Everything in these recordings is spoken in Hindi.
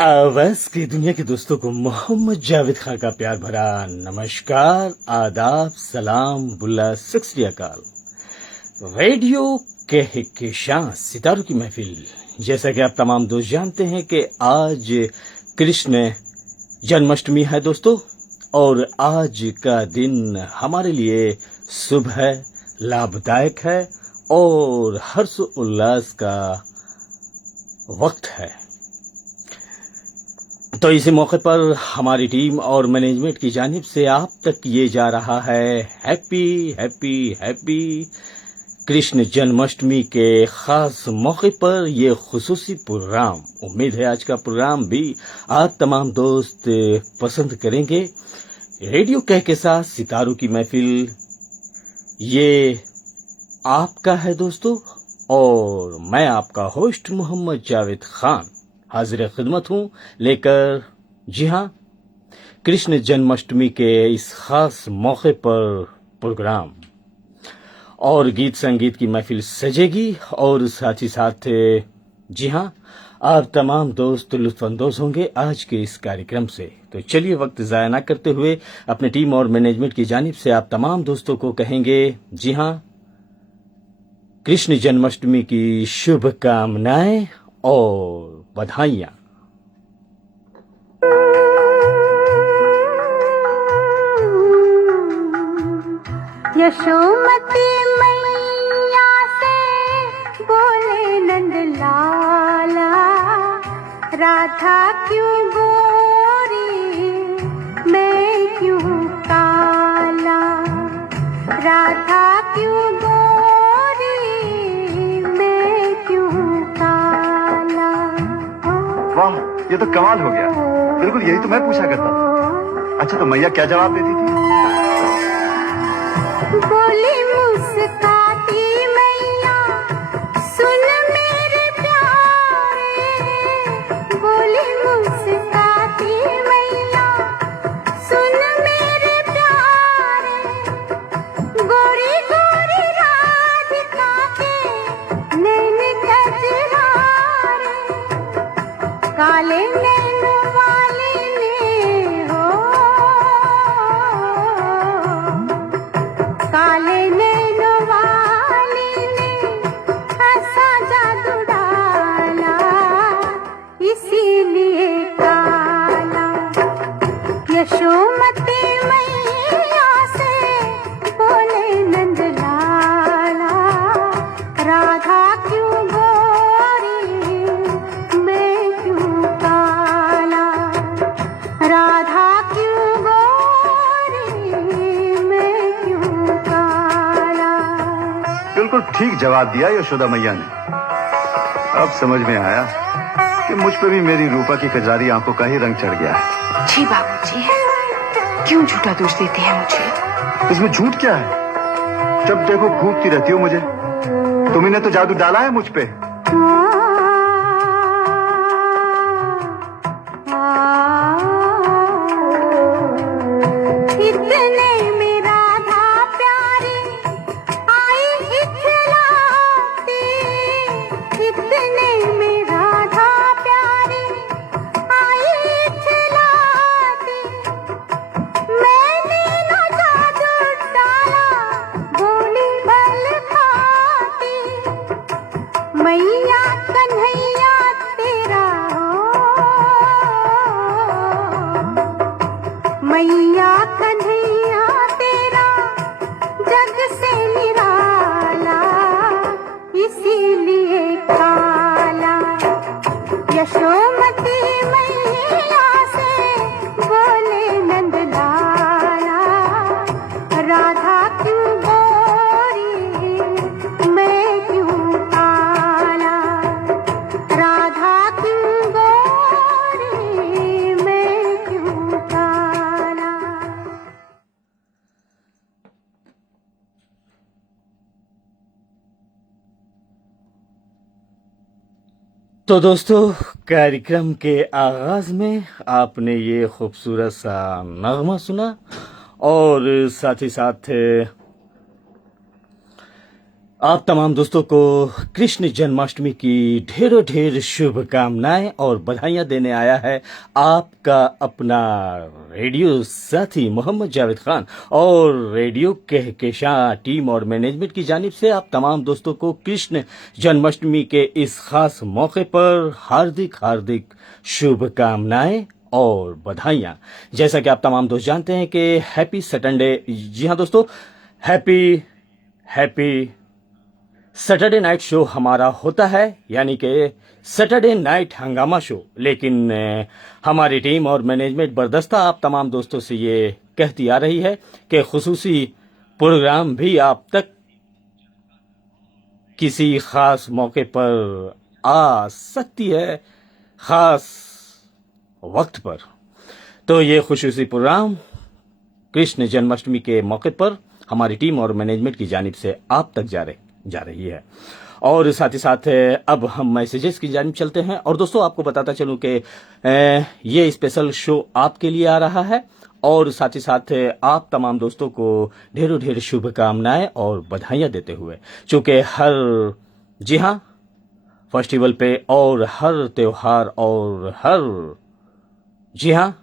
आवाज की दुनिया के दोस्तों को मोहम्मद जावेद खान का प्यार भरा नमस्कार, आदाब, सलाम, बुल्ला, सत श्री अकाल। रेडियो के शान सितारों की महफिल। जैसा कि आप तमाम दोस्त जानते हैं कि आज कृष्ण जन्माष्टमी है दोस्तों, और आज का दिन हमारे लिए शुभ है, लाभदायक है और हर्ष उल्लास का वक्त है। तो इसी मौके पर हमारी टीम और मैनेजमेंट की जानिब से आप तक ये जा रहा है happy happy happy Krishna Janmashtami के खास मौके पर ये खुसूसी प्रोग्राम। उम्मीद है आज का प्रोग्राम भी आप तमाम दोस्त पसंद करेंगे। रेडियो के साथ सितारों की महफिल ये आपका है दोस्तों, और मैं आपका होस्ट मोहम्मद जावेद खान हाजिर खिदमत हूँ लेकर, जी हाँ, कृष्ण जन्माष्टमी के इस खास मौके पर प्रोग्राम और गीत संगीत की महफिल सजेगी, और साथ ही साथ जी हाँ, आप तमाम दोस्त लुत्फानंदोज होंगे आज के इस कार्यक्रम से। तो चलिए वक्त ज़ाया ना करते हुए अपनी टीम और मैनेजमेंट की जानिब से आप तमाम दोस्तों को कहेंगे, जी हाँ, कृष्ण जन्माष्टमी की शुभकामनाएं और बधाइयाँ। यशोमती मैया से बोले नंद लाला, राधा क्यों गोरी मैं क्यों काला, राधा क्यों गोरी मैं क्यों काला। वाह, ये तो कमाल हो गया। बिल्कुल यही तो मैं पूछा करता था। अच्छा, तो मैया क्या जवाब देती थी? बोली मुस्काती मैया, सुन मेरे प्यारे, बोली मुस्काती मैया, सुन मेरे प्यारे, गोरी गोरी राधिका के नैन कजरारे, काले नैन वाले ने हो, काले नैन वाले ने ऐसा जादू डाला, इसीलिए काला। यशोमती मैया से बोले नंद लाला, राधा क्यों गोरी मैं क्यों काला, राधा क्यों गोरी मैं क्यों काला। बिल्कुल ठीक जवाब दिया यशोदा मैया ने। अब समझ में आया कि मुझ पे भी मेरी रूपा की कजरारी आंखों का ही रंग चढ़ गया है। जी बाबूजी, क्यों झूठा दोष देते हैं मुझे? इसमें झूठ क्या है? जब देखो घूरती रहती हो मुझे। तुम्ही ने तो जादू डाला है मुझ पे। इतने में राधा प्यारी आई इखलाती, इतने में राधा प्यारी आई इखलाती, मैंने न जादू डाला भोली भल खाती, मैया कन्हैया तेरा हो, मैया कन्हैया तेरा जग से निराला, इसीलिए काला। यशोमती मैया से बोले नंद लाला, राधा क्यों गोरी मैं क्यों काला, राधा क्यों गोरी मैं क्यों काला। तो दोस्तों, कार्यक्रम के आगाज में आपने ये खूबसूरत सा नगमा सुना, और साथ ही साथ आप तमाम दोस्तों को कृष्ण जन्माष्टमी की ढेरों ढेर शुभकामनाएं और बधाइयां देने आया है आपका अपना रेडियो साथी मोहम्मद जावेद खान और रेडियो कहकशां टीम और मैनेजमेंट की जानिब से आप तमाम दोस्तों को कृष्ण जन्माष्टमी के इस खास मौके पर हार्दिक हार्दिक शुभकामनाएं और बधाइयां। जैसा कि आप तमाम दोस्त जानते हैं कि हैप्पी सैटरडे, जी हाँ दोस्तों, हैप्पी सैटरडे नाइट शो हमारा होता है, यानी कि सैटरडे नाइट हंगामा शो। लेकिन हमारी टीम और मैनेजमेंट बर्दस्ता आप तमाम दोस्तों से ये कहती आ रही है कि खुसूसी प्रोग्राम भी आप तक किसी खास मौके पर आ सकती है, खास वक्त पर। तो ये खुसूसी प्रोग्राम कृष्ण जन्माष्टमी के मौके पर हमारी टीम और मैनेजमेंट की जानिब से आप तक जा रही है। और साथ ही साथ अब हम मैसेजेस की जानिब चलते हैं। और दोस्तों आपको बताता चलूं कि ये स्पेशल शो आपके लिए आ रहा है और साथ ही साथ आप तमाम दोस्तों को ढेरों ढेर शुभकामनाएं और बधाइयां देते हुए, चूंकि जी हाँ, फेस्टिवल पे और हर त्योहार और हर जी हाँ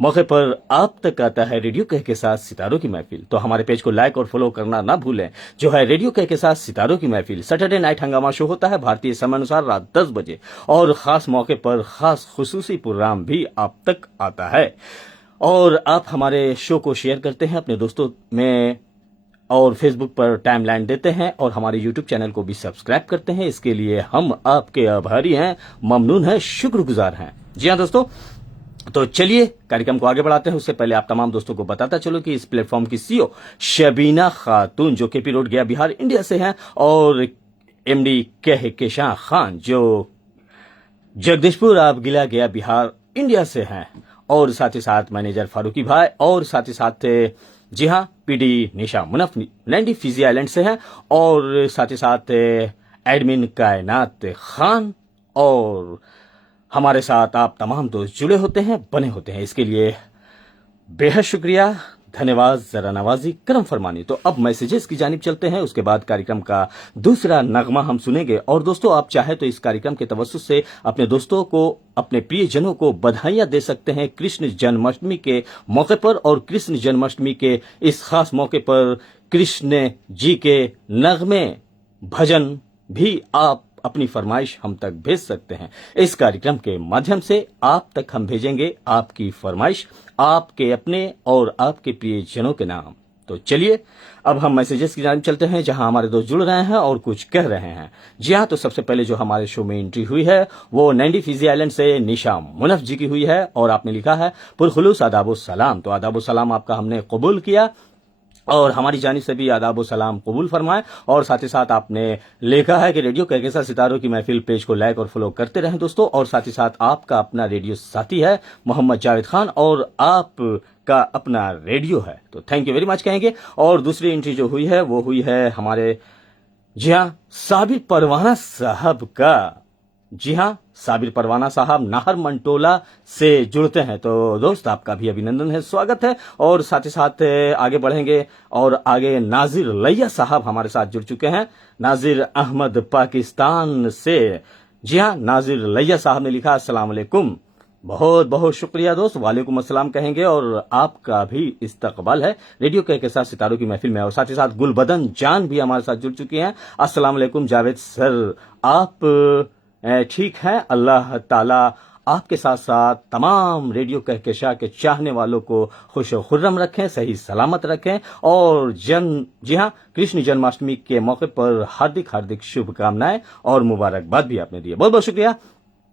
मौके पर आप तक आता है रेडियो कह के साथ सितारों की महफिल। तो हमारे पेज को लाइक और फॉलो करना ना भूलें, जो है रेडियो कह के साथ सितारों की महफिल। सैटरडे नाइट हंगामा शो होता है भारतीय समय अनुसार रात 10 बजे और खास मौके पर खास खुसूसी प्रोग्राम भी आप तक आता है। और आप हमारे शो को शेयर करते हैं अपने दोस्तों में और फेसबुक पर टाइमलाइन देते हैं और हमारे यूट्यूब चैनल को भी सब्सक्राइब करते हैं। इसके लिए हम आपके आभारी हैं, ममनून हैं, शुक्रगुजार हैं। जी हाँ दोस्तों, तो चलिए कार्यक्रम को आगे बढ़ाते हैं। उससे पहले आप तमाम दोस्तों को बताता चलो कि इस प्लेटफॉर्म की सीईओ शबीना खातून, जो केपी रोड गया बिहार इंडिया से हैं, और एमडी कहकशां खान, जो जगदीशपुर आप गिला गया बिहार इंडिया से हैं, और साथ ही साथ मैनेजर फारूकी भाई, और साथ ही साथ जी हाँ पीडी निशा मुनफ नैंडी फिजी आइलैंड से हैं, और साथ ही साथ एडमिन कायनात खान, और हमारे साथ आप तमाम दोस्त जुड़े होते हैं, बने होते हैं। इसके लिए बेहद शुक्रिया, धन्यवाद, जरा नवाजी, करम फरमानी। तो अब मैसेजेस की जानिब चलते हैं, उसके बाद कार्यक्रम का दूसरा नगमा हम सुनेंगे। और दोस्तों आप चाहे तो इस कार्यक्रम के तवज्जुह से अपने दोस्तों को, अपने प्रियजनों को बधाइयां दे सकते हैं कृष्ण जन्माष्टमी के मौके पर। और कृष्ण जन्माष्टमी के इस खास मौके पर कृष्ण जी के नगमे, भजन भी आप अपनी फरमाइश हम तक भेज सकते हैं। इस कार्यक्रम के माध्यम से आप तक हम भेजेंगे आपकी फरमाइश, आपके अपने और आपके प्रियजनों के नाम। तो चलिए अब हम मैसेजेस की जानिब चलते हैं, जहां हमारे दोस्त जुड़ रहे हैं और कुछ कह रहे हैं। जी हाँ, तो सबसे पहले जो हमारे शो में एंट्री हुई है वो नैंडी फिजी आइलैंड से निशा मुनफ जी की हुई है, और आपने लिखा है पुरखुलूस आदाबो सलाम। तो आदाबो सलाम आपका हमने कबूल किया और हमारी जानिब से भी आदाब सलाम कबूल फरमाएं। और साथ ही साथ आपने लिखा है कि रेडियो कहकशां सितारों की महफिल पेज को लाइक और फॉलो करते रहें दोस्तों। और साथ ही साथ आपका अपना रेडियो साथी है मोहम्मद जावेद खान और आप का अपना रेडियो है, तो थैंक यू वेरी मच कहेंगे। और दूसरी एंट्री जो हुई है वो हुई है हमारे, जी हाँ, साबिर परवाना साहब का। जी हाँ, साबिर परवाना साहब नाहर मंटोला से जुड़ते हैं, तो दोस्त आपका भी अभिनंदन है, स्वागत है। और साथ ही साथ आगे बढ़ेंगे और आगे नाजिर लैया साहब हमारे साथ जुड़ चुके हैं, नाजिर अहमद पाकिस्तान से। जी हाँ, नाजिर लैया साहब ने लिखा अस्सलाम वालेकुम। बहुत बहुत शुक्रिया दोस्त, वालेकुम अस्सलाम कहेंगे। और आपका भी इस्तकबाल है रेडियो कहकशां सितारों की महफिल में। और साथ ही साथ गुलबदन जान भी हमारे साथ जुड़ चुकी हैं। अस्सलाम वालेकुम जावेद सर, आप ठीक है? अल्लाह ताला आपके साथ साथ तमाम रेडियो कहकशां के चाहने वालों को खुश खुर्रम रखें, सही सलामत रखें। और जी हाँ, कृष्ण जन्माष्टमी के मौके पर हार्दिक हार्दिक शुभकामनाएं और मुबारकबाद भी आपने दी है, बहुत बहुत शुक्रिया।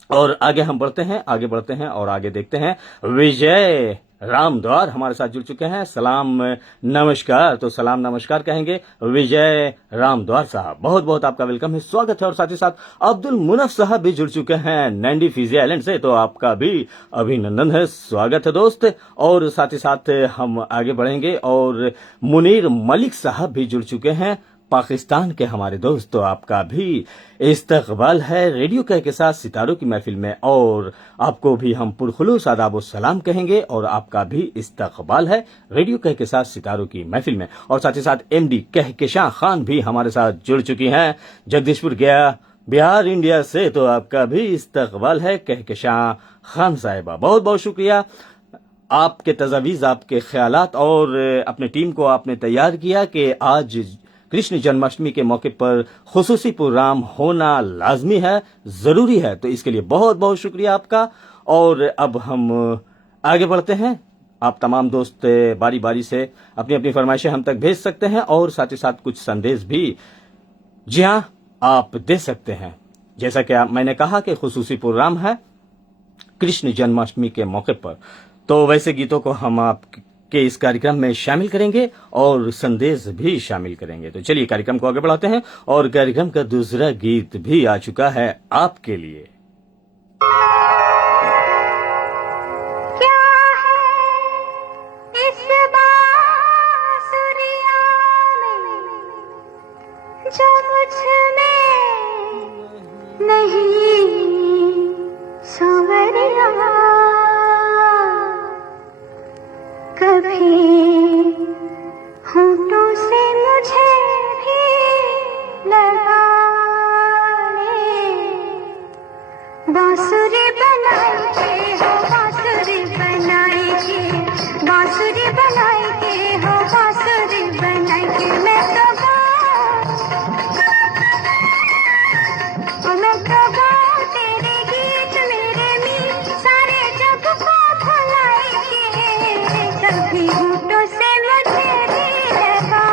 और आगे हम बढ़ते हैं और आगे देखते हैं। विजय राम द्वार हमारे साथ जुड़ चुके हैं, सलाम नमस्कार। तो सलाम नमस्कार कहेंगे विजय राम द्वार साहब, बहुत बहुत आपका वेलकम है, स्वागत है। और साथ ही साथ अब्दुल मुनफ साहब भी जुड़ चुके हैं नैंडी फिजी आइलैंड से, तो आपका भी अभिनंदन है, स्वागत है दोस्त। और साथ ही साथ हम आगे बढ़ेंगे और मुनीर मलिक साहब भी जुड़ चुके हैं पाकिस्तान के हमारे दोस्त, तो आपका भी इस्तकबाल है रेडियो के साथ सितारों की महफिल में, और आपको भी हम पुरखुलूस आदाब सलाम कहेंगे, और आपका भी इस्तकबाल है रेडियो के साथ सितारों की महफिल में। और साथ ही साथ MD कहकशां खान भी हमारे साथ जुड़ चुकी हैं जगदीशपुर गया बिहार इंडिया से, तो आपका भी इस्तकबाल है कहकशां खान साहिबा। बहुत बहुत शुक्रिया, आपके तजावीज़, आपके ख्यालात, और अपने टीम को आपने तैयार किया कि आज कृष्ण जन्माष्टमी के मौके पर खुसूसी प्रोग्राम होना लाजमी है, जरूरी है, तो इसके लिए बहुत बहुत शुक्रिया आपका। और अब हम आगे बढ़ते हैं। आप तमाम दोस्त बारी बारी से अपनी अपनी फरमाइशें हम तक भेज सकते हैं, और साथ ही साथ कुछ संदेश भी जी हाँ आप दे सकते हैं। जैसा कि मैंने कहा कि खुसूसी प्रोग्राम है कृष्ण जन्माष्टमी के मौके पर, तो वैसे गीतों को हम आपके इस कार्यक्रम में शामिल करेंगे और संदेश भी शामिल करेंगे। तो चलिए कार्यक्रम को आगे बढ़ाते हैं, और कार्यक्रम का दूसरा गीत भी आ चुका है आपके लिए। क्या है इस बांसुरिया में जो मुझ में नहीं संवरिया, कभी होठों से मुझे भी लगा ले, बांसुरी बनाई के हो, बांसुरी बनाई के, बांसुरी बनाई के हो, बांसुरी बनाई के। मैं तो गाऊं तेरे गीत मेरे मीत, सारे जग को भुलाई के, कभी होठों से मुझे भी लगा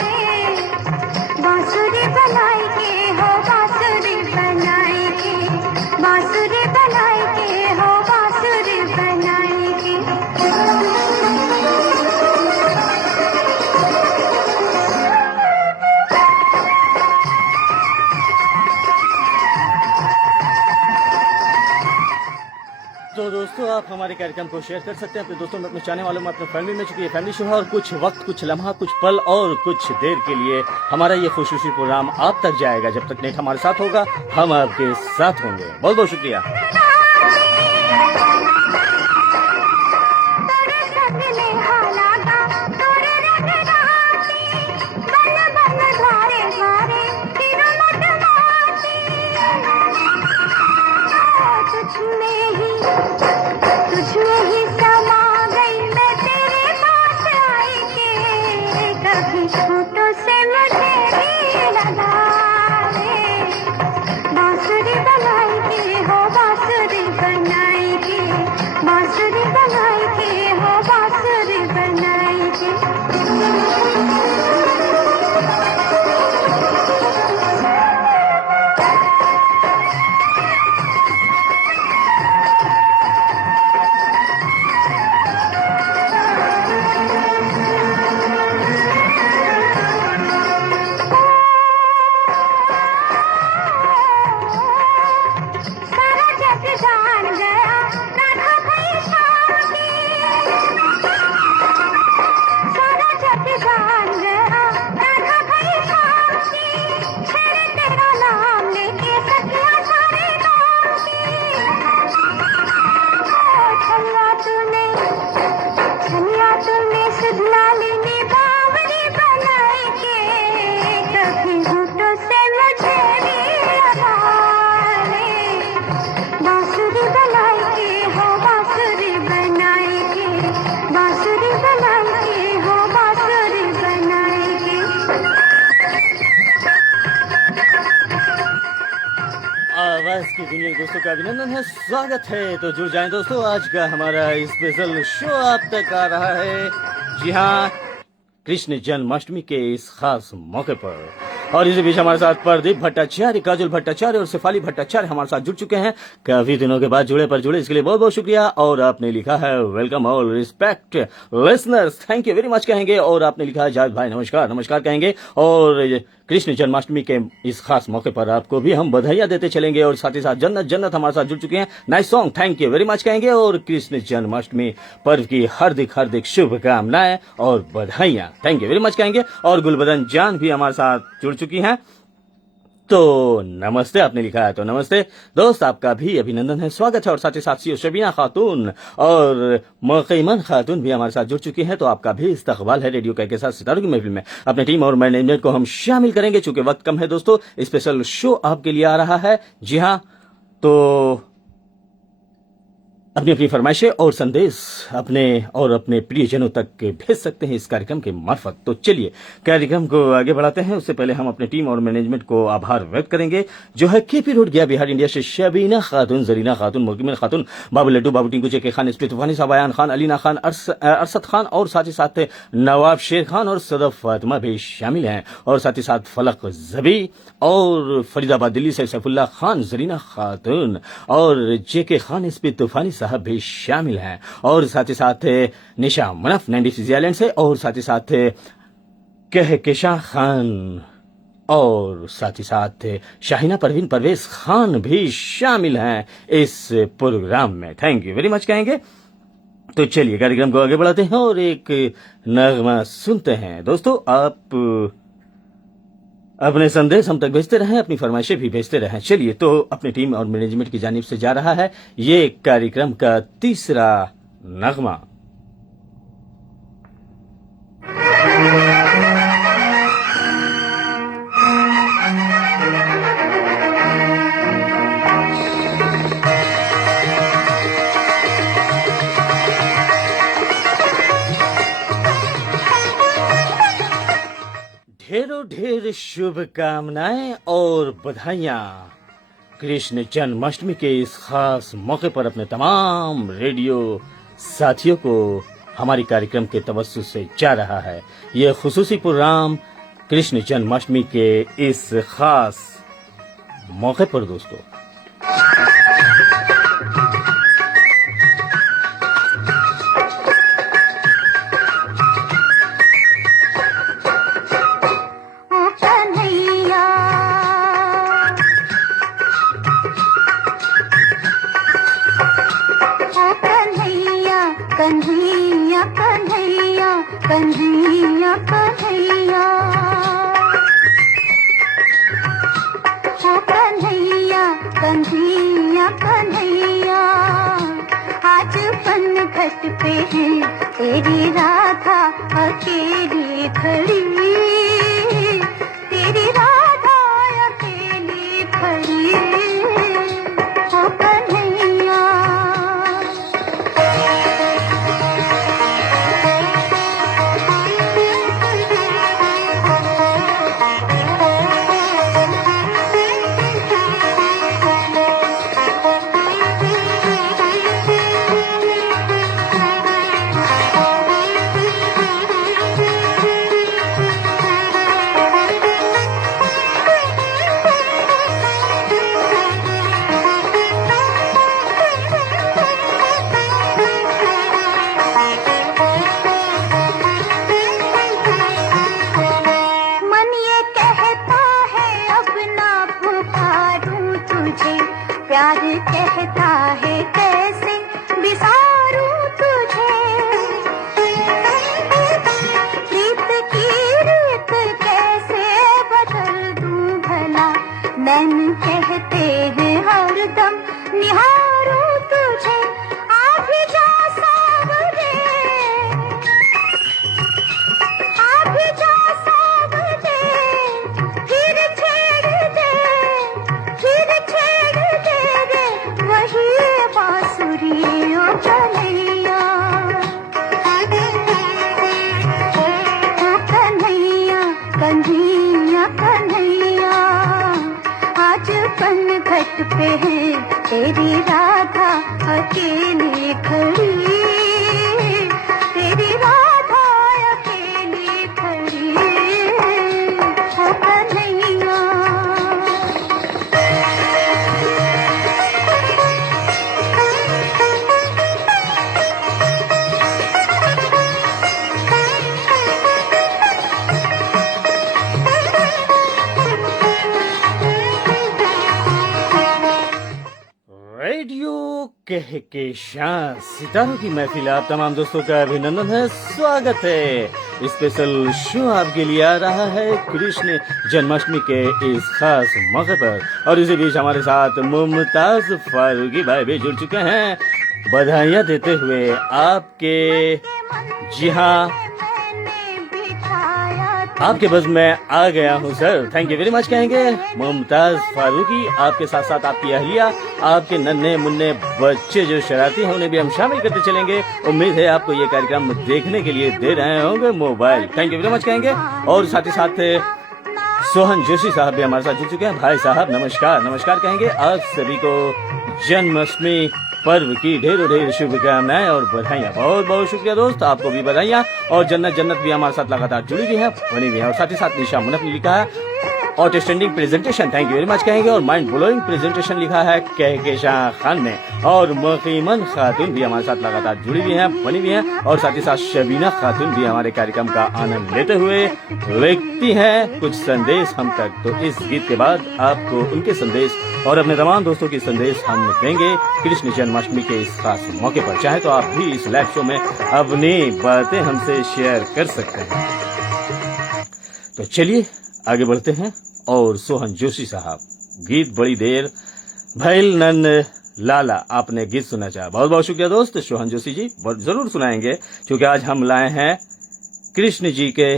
ले, बांसुरी बनाई के हो, बांसुरी बनाई के, बांसुरी बनाई के हो, बांसुरी बनाई के। तो दोस्तों, आप हमारे कार्यक्रम को शेयर कर सकते हैं अपने दोस्तों में, अपने चाहने वालों में, अपने फैमिली में, चूंकि ये फैमिली शो है, और कुछ वक्त, कुछ लम्हा, कुछ पल और कुछ देर के लिए हमारा ये खुशूसी प्रोग्राम आप तक जाएगा। जब तक नेट हमारे साथ होगा, हम आपके साथ होंगे। बहुत बहुत शुक्रिया। तुझमें ही समा गई मैं, तेरे पास आई के, कभी होठों से मुझे भी लगा ले, बांसुरी बनाई के हो, बांसुरी बनाई के, बांसुरी बनाई के हो, बांसुरी बनाई के। सारा जग जान गया राधा भई श्याम की, सारा जग जान गया राधा भई श्याम की, छेड़े तेरा नाम लेके सखिया सारे गाँव की। छलिया तूने सुधलाली में बावरी बनाई के, कभी होठों से मुझे भी लगा ले, बांसुरी बनाई के हो, बांसुरी बनाई के, बांसुरी बनाई के हो, बांसुरी बनाई के। आवाज की दुनिया के दोस्तों का अभिनंदन है, स्वागत है। तो जुड़ जाएं दोस्तों, आज का हमारा स्पेशल शो आप तक आ रहा है, जी हाँ, कृष्ण जन्माष्टमी के इस खास मौके पर। और इसी बीच हमारे साथ प्रदीप भट्टाचार्य, काजल भट्टाचार्य और शेफाली भट्टाचार्य हमारे साथ जुड़ चुके हैं। काफी दिनों के बाद जुड़े पर जुड़े, इसके लिए बहुत बहुत शुक्रिया। और आपने लिखा है welcome all respect listeners, thank you very much कहेंगे। और आपने लिखा है जावेद भाई नमस्कार, नमस्कार कहेंगे। और कृष्ण जन्माष्टमी के इस खास मौके पर आपको भी हम बधाइयां देते चलेंगे और साथ ही साथ जन्नत जन्नत हमारे साथ जुड़ चुके हैं। Nice song, thank you very much कहेंगे और कृष्ण जन्माष्टमी पर्व की हार्दिक हार्दिक शुभकामनाएं और बधाइयां, थैंक यू वेरी मच कहेंगे। और गुलबदन जान भी हमारे साथ जुड़ चुकी हैं, तो नमस्ते, आपने लिखा है तो नमस्ते दोस्त, आपका भी अभिनंदन है, स्वागत है। और साथ ही साथ शबीना खातून और मकीमन खातून भी हमारे साथ जुड़ चुकी हैं, तो आपका भी इस्तकबाल है। रेडियो के साथ सितारों की महफिल में अपने टीम और मैनेजमेंट को हम शामिल करेंगे। चूंकि वक्त कम है दोस्तों, स्पेशल शो आपके लिए आ रहा है। जी हाँ, तो अपनी अपनी फरमाइशें और संदेश अपने और अपने प्रियजनों तक भेज सकते हैं इस कार्यक्रम के मार्फत। तो चलिए कार्यक्रम को आगे बढ़ाते हैं। उससे पहले हम अपने टीम और मैनेजमेंट को आभार व्यक्त करेंगे, जो है केपी रोड गया बिहार इंडिया से शबीना खातून, जरीना खातून, मुकमिन खातून, बाबू लड्डू, बाबू टिंकू, जेके खान, स्पीत तूफानी, साबायान खान, अलीना खान, अरसद खान और साथ ही साथ नवाब शेर खान और सदफ फातिमा भी शामिल हैं। और साथ ही साथ फलक जबी और फरीदाबाद दिल्ली से सैफुल्ला खान, जरीना खातून और जेके खान, स्पीत तूफानी साहब भी शामिल हैं। और साथ ही साथ निशा मनफ 96 आइलैंड से, और साथ ही साथ कहकेशा खान और साथ ही साथ शाहिना परवीन परवेज खान भी शामिल हैं इस प्रोग्राम में। थैंक यू वेरी मच कहेंगे। तो चलिए कार्यक्रम को आगे बढ़ाते हैं और एक नगमा सुनते हैं। दोस्तों, आप अपने संदेश हम तक भेजते रहें, अपनी फरमाइशें भी भेजते रहें। चलिए, तो अपनी टीम और मैनेजमेंट की जानिब से जा रहा है ये कार्यक्रम का तीसरा नगमा। ढेरों ढेर शुभकामनाएं और बधाइयां कृष्ण जन्माष्टमी के इस खास मौके पर अपने तमाम रेडियो साथियों को हमारी कार्यक्रम के तवज्जुह से जा रहा है ये खुसूसी प्रोग्राम कृष्ण जन्माष्टमी के इस खास मौके पर। दोस्तों, कन्हैया कन्हैया कन्हैया कन्हैया, ओ कन्हैया कन्हैया कन्हैया, आज पनघट पे है तेरी राधा अकेली खड़ी, तेरी राधा अकेली खड़ी, ओ कन्हैया। प्यार कहता है कैसे बिसारूं तुझे, प्रीत की रीत कैसे बदल दूं भला, नैन कहते हैं हरदम निहारूं तुझे, आ भी जा सावरे, आ भी जा सावरे, फिर छेड़ दे, फिर छेड़ दे रे वही बांसुरी ओ कन्हैया, ओ कन्हैया कन्हैया कन्हैया, आज पनघट पे है तेरी राधा अकेली खड़ी, तेरी राधा अकेली खड़ी, ओ कन्हैया। रेडियो कहकशां सितारों की महफिल आप तमाम दोस्तों का अभिनंदन है, स्वागत है। स्पेशल शो आपके लिए आ रहा है कृष्ण जन्माष्टमी के इस खास मौके पर, और इसी बीच हमारे साथ मुमताज फारूकी भाई भी जुड़ चुके हैं बधाइयां देते हुए आपके, जी हाँ, आपके बस में आ गया हूँ sir. Thank you very much कहेंगे मुमताज फारूकी, आपके साथ साथ आपकी अहलिया, आपके नन्हे मुन्ने बच्चे जो शरारती हैं उन्हें भी हम शामिल करते चलेंगे। उम्मीद है आपको ये कार्यक्रम देखने के लिए दे रहे होंगे mobile. Thank you very much कहेंगे, और साथ ही साथ सोहन जोशी साहब भी हमारे साथ जुड़ चुके हैं। भाई साहब नमस्कार, नमस्कार कहेंगे। आप सभी को जन्माष्टमी पर्व की ढेरों ढेर शुभकामनाएं और बधाइयां। बहुत बहुत शुक्रिया दोस्त, आपको भी बधाइयां। और जन्नत जन्नत भी हमारे साथ लगातार जुड़ी हुई है, बनी हुई है। और साथ ही साथ निशा मुनफ ने लिखा है outstanding presentation, thank you very much कहेंगे। और माइंड ब्लोइंग प्रेजेंटेशन लिखा है कहकशां खान ने। और मकीमन खातून भी हमारे साथ लगातार जुड़ी हुई हैं, बनी हुई हैं। और साथ ही साथ शबीना खातून भी हमारे कार्यक्रम का आनंद लेते हुए लिखती हैं कुछ संदेश हम तक। तो इस गीत के बाद आपको उनके संदेश और अपने तमाम दोस्तों के संदेश हम देंगे कृष्ण जन्माष्टमी के इस खास मौके पर। चाहे तो आप भी इस लाइव शो में अपनी बातें हमसे शेयर कर सकते हैं। तो चलिए आगे बढ़ते हैं। और सोहन जोशी साहब, गीत बड़ी देर भैल नन लाला, आपने गीत सुना चाहा, बहुत बहुत शुक्रिया दोस्त सोहन जोशी जी, जरूर सुनाएंगे, क्योंकि आज हम लाए हैं कृष्ण जी के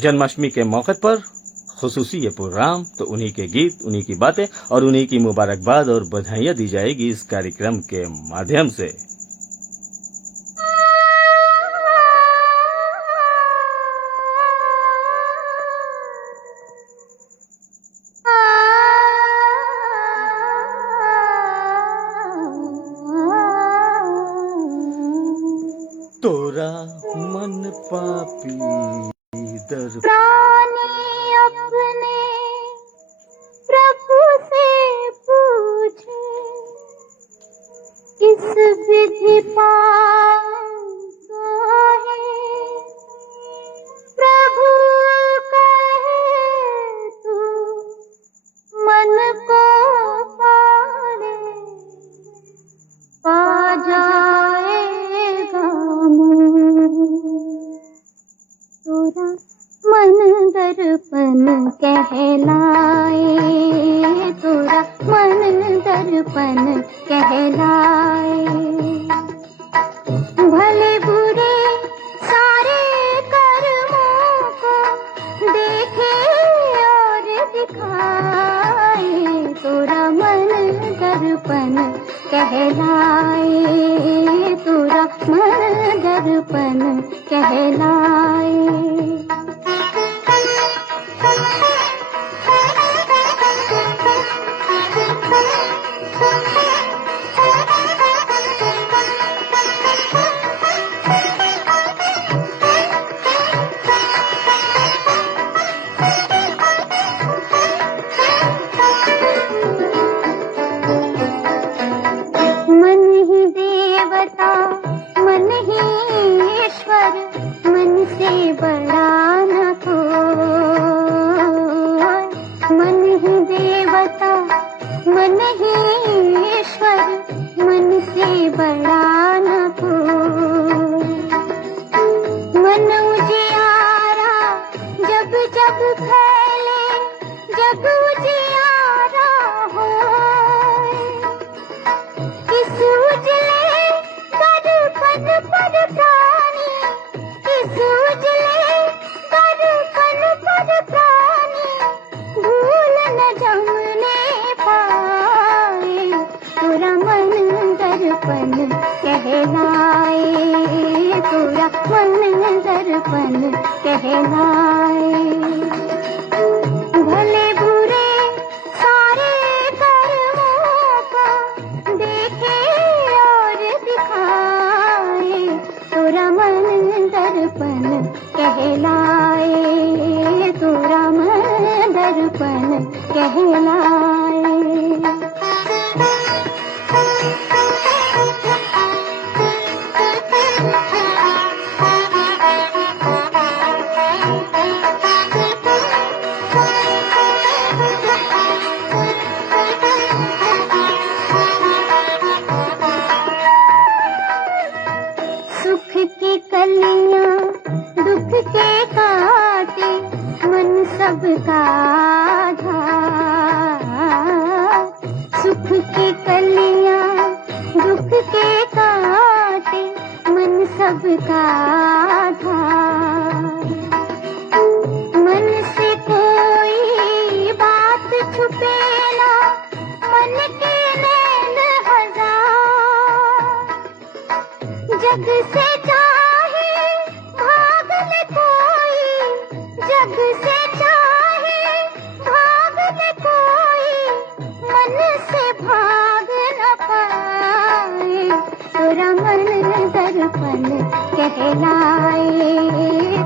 जन्माष्टमी के मौके पर खुसूसी ये प्रोग्राम। तो उन्हीं के गीत, उन्हीं की बातें और उन्हीं की मुबारकबाद और बधाइयां दी जाएगी इस कार्यक्रम के माध्यम से। तोरा मन पापी दर प्राणी अपने प्रभु से पूछे, किस विधि पासो है। प्रभु कहे तू मन को पाले, पा जाएगा तोरा मन दर्पण कहलाए, तोरा मन दर्पण कहलाए। भले बुरे सारे कर्मों को देखे और दिखाए, तोरा मन दर्पण कहलाए, तोरा मन दर्पण कहलाए। मन ही देवता मन ही ईश्वर, मन से बड़ा न कोई। मन ही देवता मन ही ईश्वर, मन से बड़ा न कोई। मन उजियारा जब जब फैले, जब उजियारा हो, किस उजले दर्पण पर प्राणी, किस उजले दर्पण पर प्राणी भूल न जमने पाए। तोरा मन दर्पण कहलाए, तोरा मन दर्पण कहलाए। भले बुरे सारे कर्मों को देखे और दिखाए, तोरा मन दर्पण कहलाए, तोरा मन दर्पण कहलाए। की कलियां दुख के काटे मन सबका था। मन से कोई बात छुपे ना, मन के नैन हजार। जग से चाहे भाग ले कोई, जग से चाहे भाग ले कोई, मन से भाग न पाए। तेरा मन दर्पण कहलाए,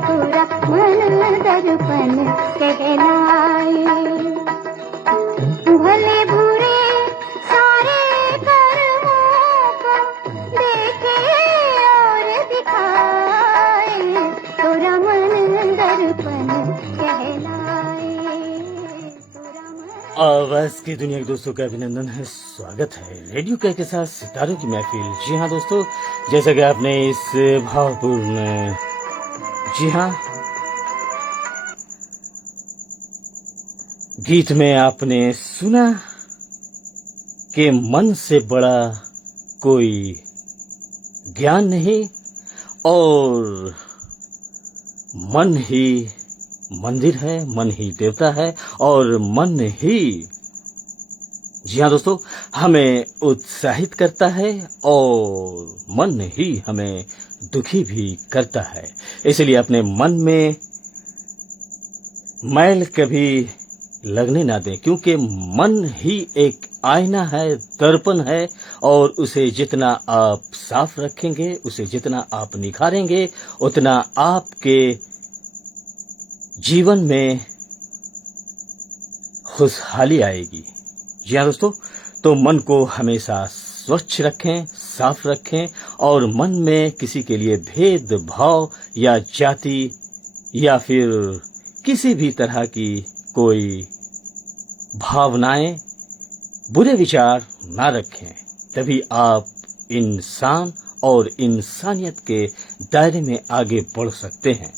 तेरा मन दर्पण कहलाए। भले बुरे सारे कर्मों को देखे और दिखाए, तेरा मन दर्पण कहलाए, तेरा मन। आवाज की दुनिया के दोस्तों का अभिनंदन है, स्वागत है रेडियो के साथ सितारों की महफिल। जी हाँ दोस्तों, जैसा कि आपने इस भावपूर्ण, जी हाँ, गीत में आपने सुना कि मन से बड़ा कोई ज्ञान नहीं और मन ही मंदिर है, मन ही देवता है और मन ही, जी हाँ दोस्तों, हमें उत्साहित करता है और मन ही हमें दुखी भी करता है। इसलिए अपने मन में मैल कभी लगने ना दें, क्योंकि मन ही एक आईना है, दर्पण है और उसे जितना आप साफ रखेंगे, उसे जितना आप निखारेंगे, उतना आपके जीवन में खुशहाली आएगी। जी हाँ दोस्तों, तो मन को हमेशा स्वच्छ रखें, साफ रखें और मन में किसी के लिए भेदभाव या जाति या फिर किसी भी तरह की कोई भावनाएं, बुरे विचार ना रखें। तभी आप इंसान और इंसानियत के दायरे में आगे बढ़ सकते हैं।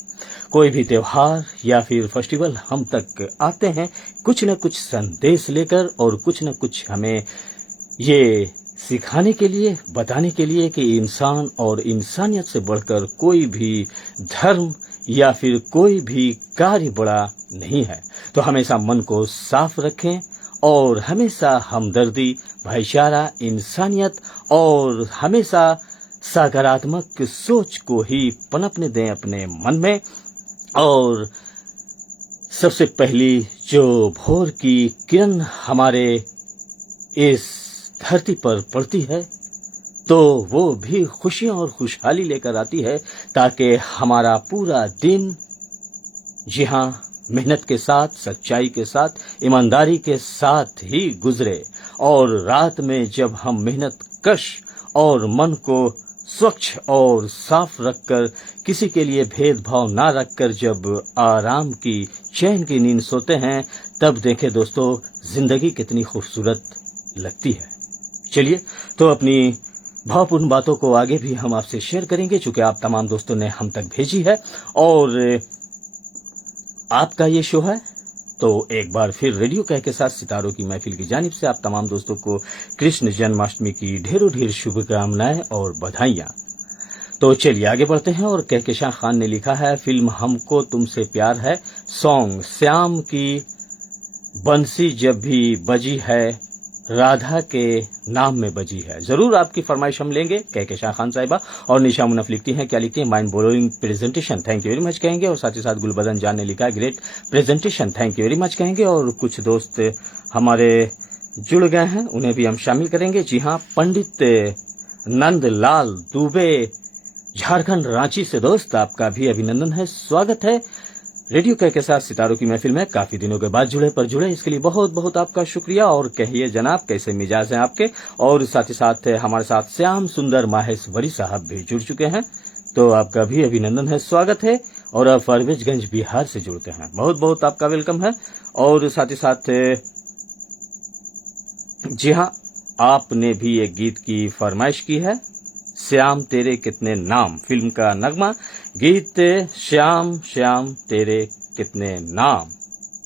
कोई भी त्योहार या फिर फेस्टिवल हम तक आते हैं कुछ न कुछ संदेश लेकर और कुछ न कुछ हमें ये सिखाने के लिए, बताने के लिए कि इंसान और इंसानियत से बढ़कर कोई भी धर्म या फिर कोई भी कार्य बड़ा नहीं है। तो हमेशा मन को साफ रखें और हमेशा हमदर्दी, भाईचारा, इंसानियत और हमेशा सकारात्मक सोच को ही पनपने दें अपने मन में। और सबसे पहली जो भोर की किरण हमारे इस धरती पर पड़ती है तो वो भी खुशियां और खुशहाली लेकर आती है, ताकि हमारा पूरा दिन, जी हाँ, मेहनत के साथ, सच्चाई के साथ, ईमानदारी के साथ ही गुजरे। और रात में जब हम मेहनत कश और मन को स्वच्छ और साफ रखकर, किसी के लिए भेदभाव ना रखकर जब आराम की, चैन की नींद सोते हैं, तब देखें दोस्तों जिंदगी कितनी खूबसूरत लगती है। चलिए, तो अपनी भावपूर्ण बातों को आगे भी हम आपसे शेयर करेंगे, चूंकि आप तमाम दोस्तों ने हम तक भेजी है और आपका ये शो है। तो एक बार फिर रेडियो के साथ सितारों की महफिल की जानिब से आप तमाम दोस्तों को कृष्ण जन्माष्टमी की ढेरों ढेर शुभकामनाएं और बधाइयां। तो चलिए आगे बढ़ते हैं। और कहकशां खान ने लिखा है, फिल्म हमको तुमसे प्यार है, सॉन्ग श्याम की बंसी जब भी बजी है, राधा के नाम में बजी है। जरूर आपकी फरमाइश हम लेंगे। कहकशां खान साहिबा और निशा मुनफ लिखती हैं, क्या लिखती हैं, mind blowing presentation, thank you very much कहेंगे। और साथ ही साथ गुलबदन जान ने लिखा है, great presentation, thank you very much कहेंगे। और कुछ दोस्त हमारे जुड़ गए हैं, उन्हें भी हम शामिल करेंगे। जी हाँ, पंडित नंदलाल दुबे झारखंड रांची से दोस्त, आपका भी अभिनंदन है, स्वागत है रेडियो के साथ सितारों की महफिल में। काफी दिनों के बाद जुड़े इसके लिए बहुत बहुत आपका शुक्रिया। और कहिए जनाब, कैसे मिजाज हैं आपके। और साथ ही साथ हमारे साथ श्याम सुंदर माहेश्वरी साहब भी जुड़ चुके हैं, तो आपका भी अभिनंदन है, स्वागत है। और आप फारबिसगंज बिहार से जुड़ते हैं, बहुत बहुत आपका वेलकम है। और साथ ही साथ जी हाँ, आपने भी एक गीत की फरमाइश की है, श्याम तेरे कितने नाम, फिल्म का नगमा गीत श्याम श्याम तेरे कितने नाम।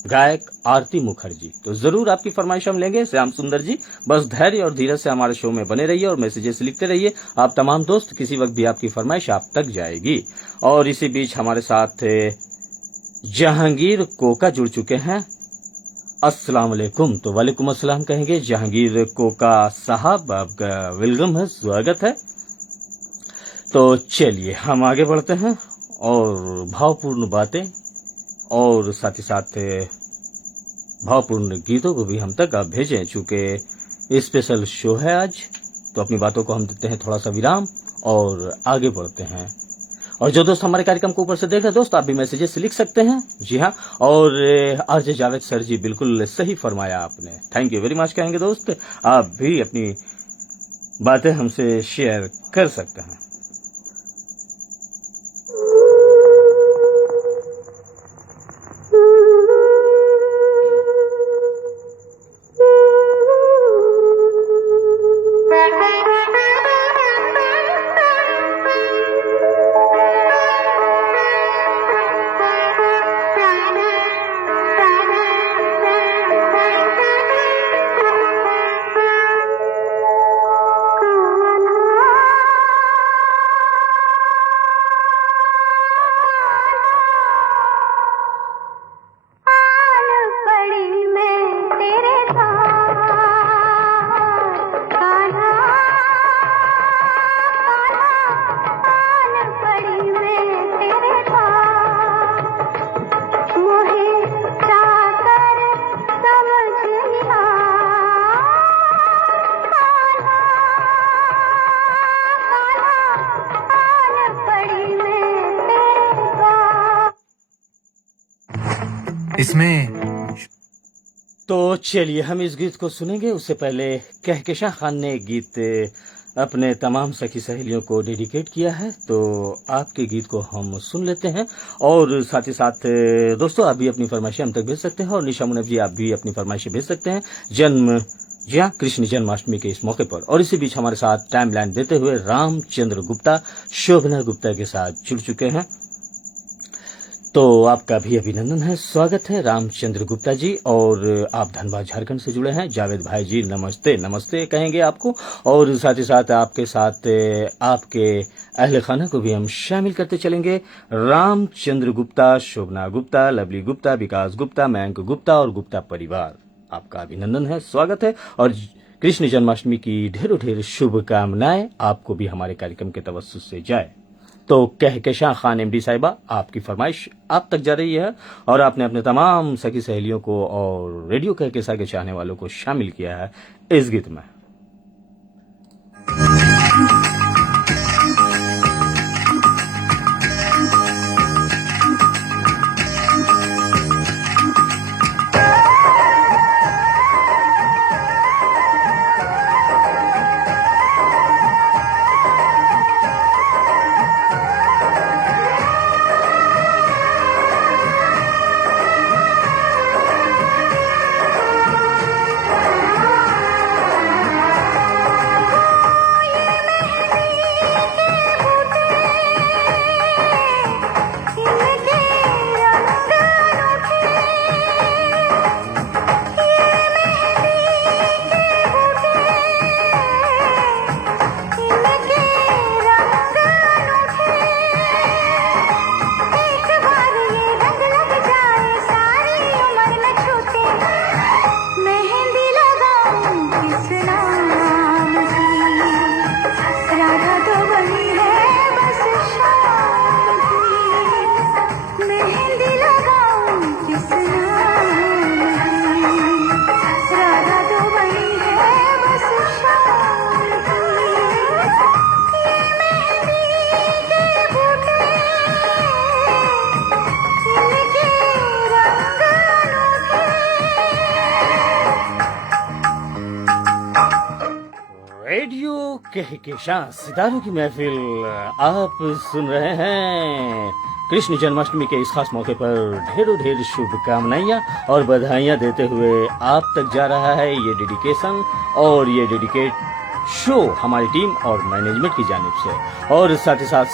गायक आरती मुखर्जी। तो जरूर आपकी फरमाइश हम लेंगे श्याम सुंदर जी। बस धैर्य और धीरज से हमारे शो में बने रहिए और मैसेजेस लिखते रहिए। आप तमाम दोस्त, किसी वक्त भी आपकी फरमाइश आप तक जाएगी। और इसी बीच हमारे साथ जहांगीर कोका जुड़ चुके हैं। अस्सलाम वालेकुम। तो वालेकुम अस्सलाम कहेंगे जहांगीर कोका साहब, आपका वेलकम है, स्वागत है। तो चलिए हम आगे बढ़ते हैं और भावपूर्ण बातें और साथ ही साथ भावपूर्ण गीतों को भी हम तक आप भेजें। चूंकि स्पेशल शो है आज, तो अपनी बातों को हम देते हैं थोड़ा सा विराम और आगे बढ़ते हैं। और जो दोस्त हमारे कार्यक्रम को ऊपर से देख रहे हैं दोस्त, आप भी मैसेजेस लिख सकते हैं। जी हाँ, और आरजे जावेद सर जी, बिल्कुल सही फरमाया आपने, थैंक यू वेरी मच कहेंगे दोस्त। आप भी अपनी बातें हमसे शेयर कर सकते हैं। इसमें तो चलिए हम इस गीत को सुनेंगे। उससे पहले कहकशां खान ने गीत अपने तमाम सखी सहेलियों को डेडिकेट किया है, तो आपके गीत को हम सुन लेते हैं। और साथ ही साथ दोस्तों, आप भी अपनी फरमाइशें हम तक भेज सकते हैं और निशा मुनब जी, आप भी अपनी फरमाइशें भेज सकते हैं जी हाँ, कृष्ण जन्माष्टमी के इस मौके पर। और इसी बीच हमारे साथ टाइम लाइन देते हुए रामचंद्र गुप्ता शोभना गुप्ता के साथ जुड़ चुके हैं। तो आपका भी अभिनंदन है, स्वागत है रामचंद्र गुप्ता जी। और आप धनबाद झारखंड से जुड़े हैं। जावेद भाई जी नमस्ते, नमस्ते कहेंगे आपको। और साथ ही साथ आपके साथ आपके अहले खाना को भी हम शामिल करते चलेंगे। रामचंद्र गुप्ता, शोभना गुप्ता, लवली गुप्ता, विकास गुप्ता, मयंक गुप्ता और गुप्ता परिवार, आपका अभिनंदन है, स्वागत है। और कृष्ण जन्माष्टमी की ढेरों ढेर शुभकामनाएं आपको भी हमारे कार्यक्रम के तवस्सुस से जाए। तो कहकशां खान एमडी साहिबा, आपकी फरमाइश आप तक जा रही है और आपने अपने तमाम सखी सहेलियों को और रेडियो कहकशां के चाहने वालों को शामिल किया है इस गीत में। कहकशां सितारों की महफिल आप सुन रहे हैं। कृष्ण जन्माष्टमी के इस खास मौके पर ढेरों ढेर शुभकामनाएं और बधाइयां देते हुए आप तक जा रहा है ये डेडिकेशन और ये डेडिकेट शो हमारी टीम और मैनेजमेंट की जानिब से। और साथ ही साथ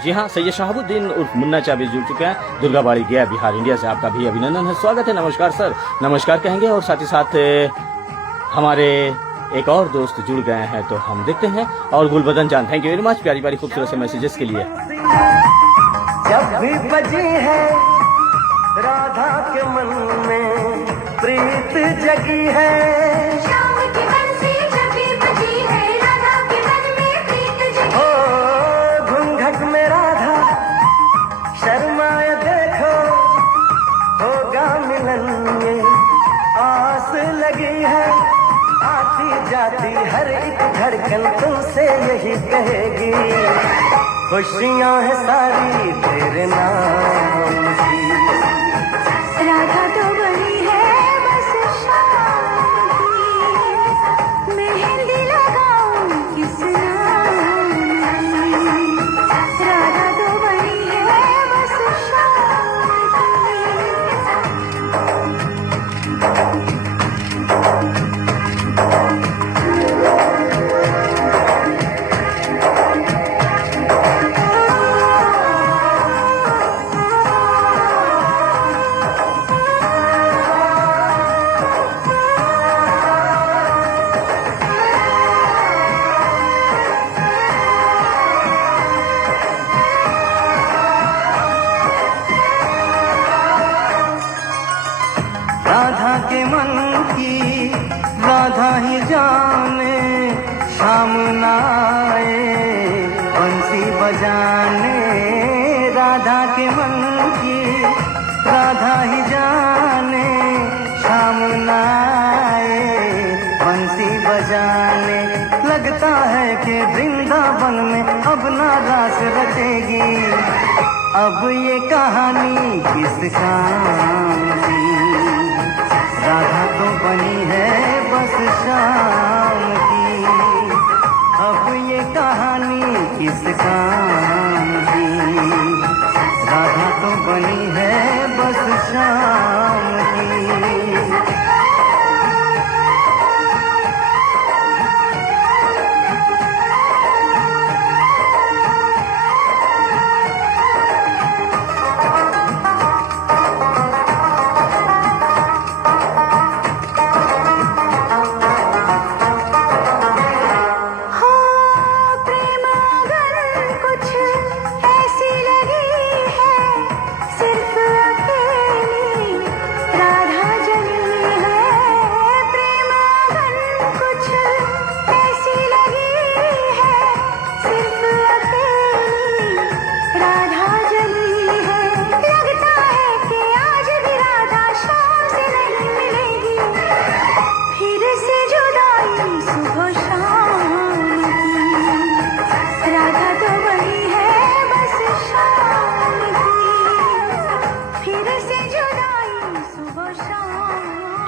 जी हाँ, सैयद शहाबुद्दीन उर्फ मुन्ना चा भी जुड़ चुके हैं दुर्गाबाड़ी गया बिहार इंडिया से। आपका भी अभिनंदन है, स्वागत है, नमस्कार सर, नमस्कार कहेंगे। और साथ ही साथ हमारे एक और दोस्त जुड़ गए हैं, तो हम देखते हैं। और गुलबदन जान, थैंक यू वेरी मच प्यारी प्यारी खूबसूरत से मैसेजेस के लिए। जब भी बजी है राधा के मन में प्रीत जगी है, शाम की बंसी जब भी बजी है राधा के मन में प्रीत जगी। ओ घूंघट में राधा शर्माए देखो, होगा मिलन में आस लगी है। आती जाती हर एक धड़कन तुमसे यही कहेगी, खुशियां हैं सारी तेरे नाम की। राधा तो बनी है बस शाम की, मेहंदी लगाऊं किस नाम की। राधा तो बनी है बस शाम की। राधा के मन की राधा ही जाने, शाम न आए बंसी बजाने। राधा के मन की राधा ही जाने, शाम न आए बंसी बजाने। लगता है कि वृंदावन में अब ना रास रचेगी, अब ये कहानी किस काम की। राधा तो बनी है बस शाम की, अब ये कहानी किस काम की। राधा तो बनी है बस शाम की।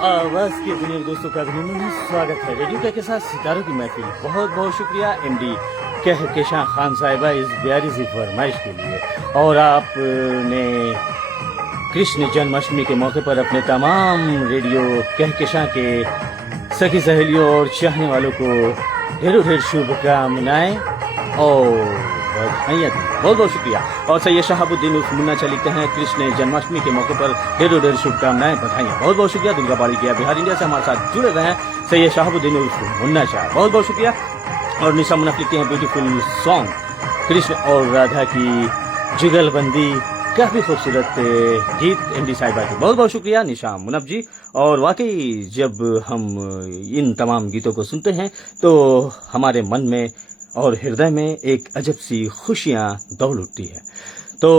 आवाज के दुनिया दोस्तों का अभिनंदन, स्वागत है रेडियो के साथ सितारों की महफिल। बहुत बहुत शुक्रिया एमडी कहकशां खान साहिबा इस प्यारी सी फरमाइश के लिए। और आपने कृष्ण जन्माष्टमी के मौके पर अपने तमाम रेडियो कहकशां के सखी सहेलियों और चाहने वालों को ढेरों ढेर शुभकामनाएं और बधाइयां दी। बहुत बहुत शुक्रिया। और सैयद शहाबुद्दीन उर्फ मुन्ना चा लिखते हैं कृष्ण जन्माष्टमी के मौके पर ढेरों ढेर शुभकामनाएं, बधाइयां। बहुत बहुत शुक्रिया। दुर्गाबाड़ी गया बिहार इंडिया से हमारे साथ जुड़े हुए हैं सैयद शहाबुद्दीन उर्फ मुन्ना चा, बहुत बहुत शुक्रिया। और निशा मुनफ लिखते हैं ब्यूटीफुल सॉन्ग कृष्ण और राधा की जुगलबंदी, काफी खूबसूरत गीत एमडी साहिबा की। बहुत बहुत शुक्रिया निशा मुनफ जी। और वाकई जब हम इन तमाम गीतों को सुनते हैं तो हमारे मन में और हृदय में एक अजब सी खुशियां दौड़ उठती है। तो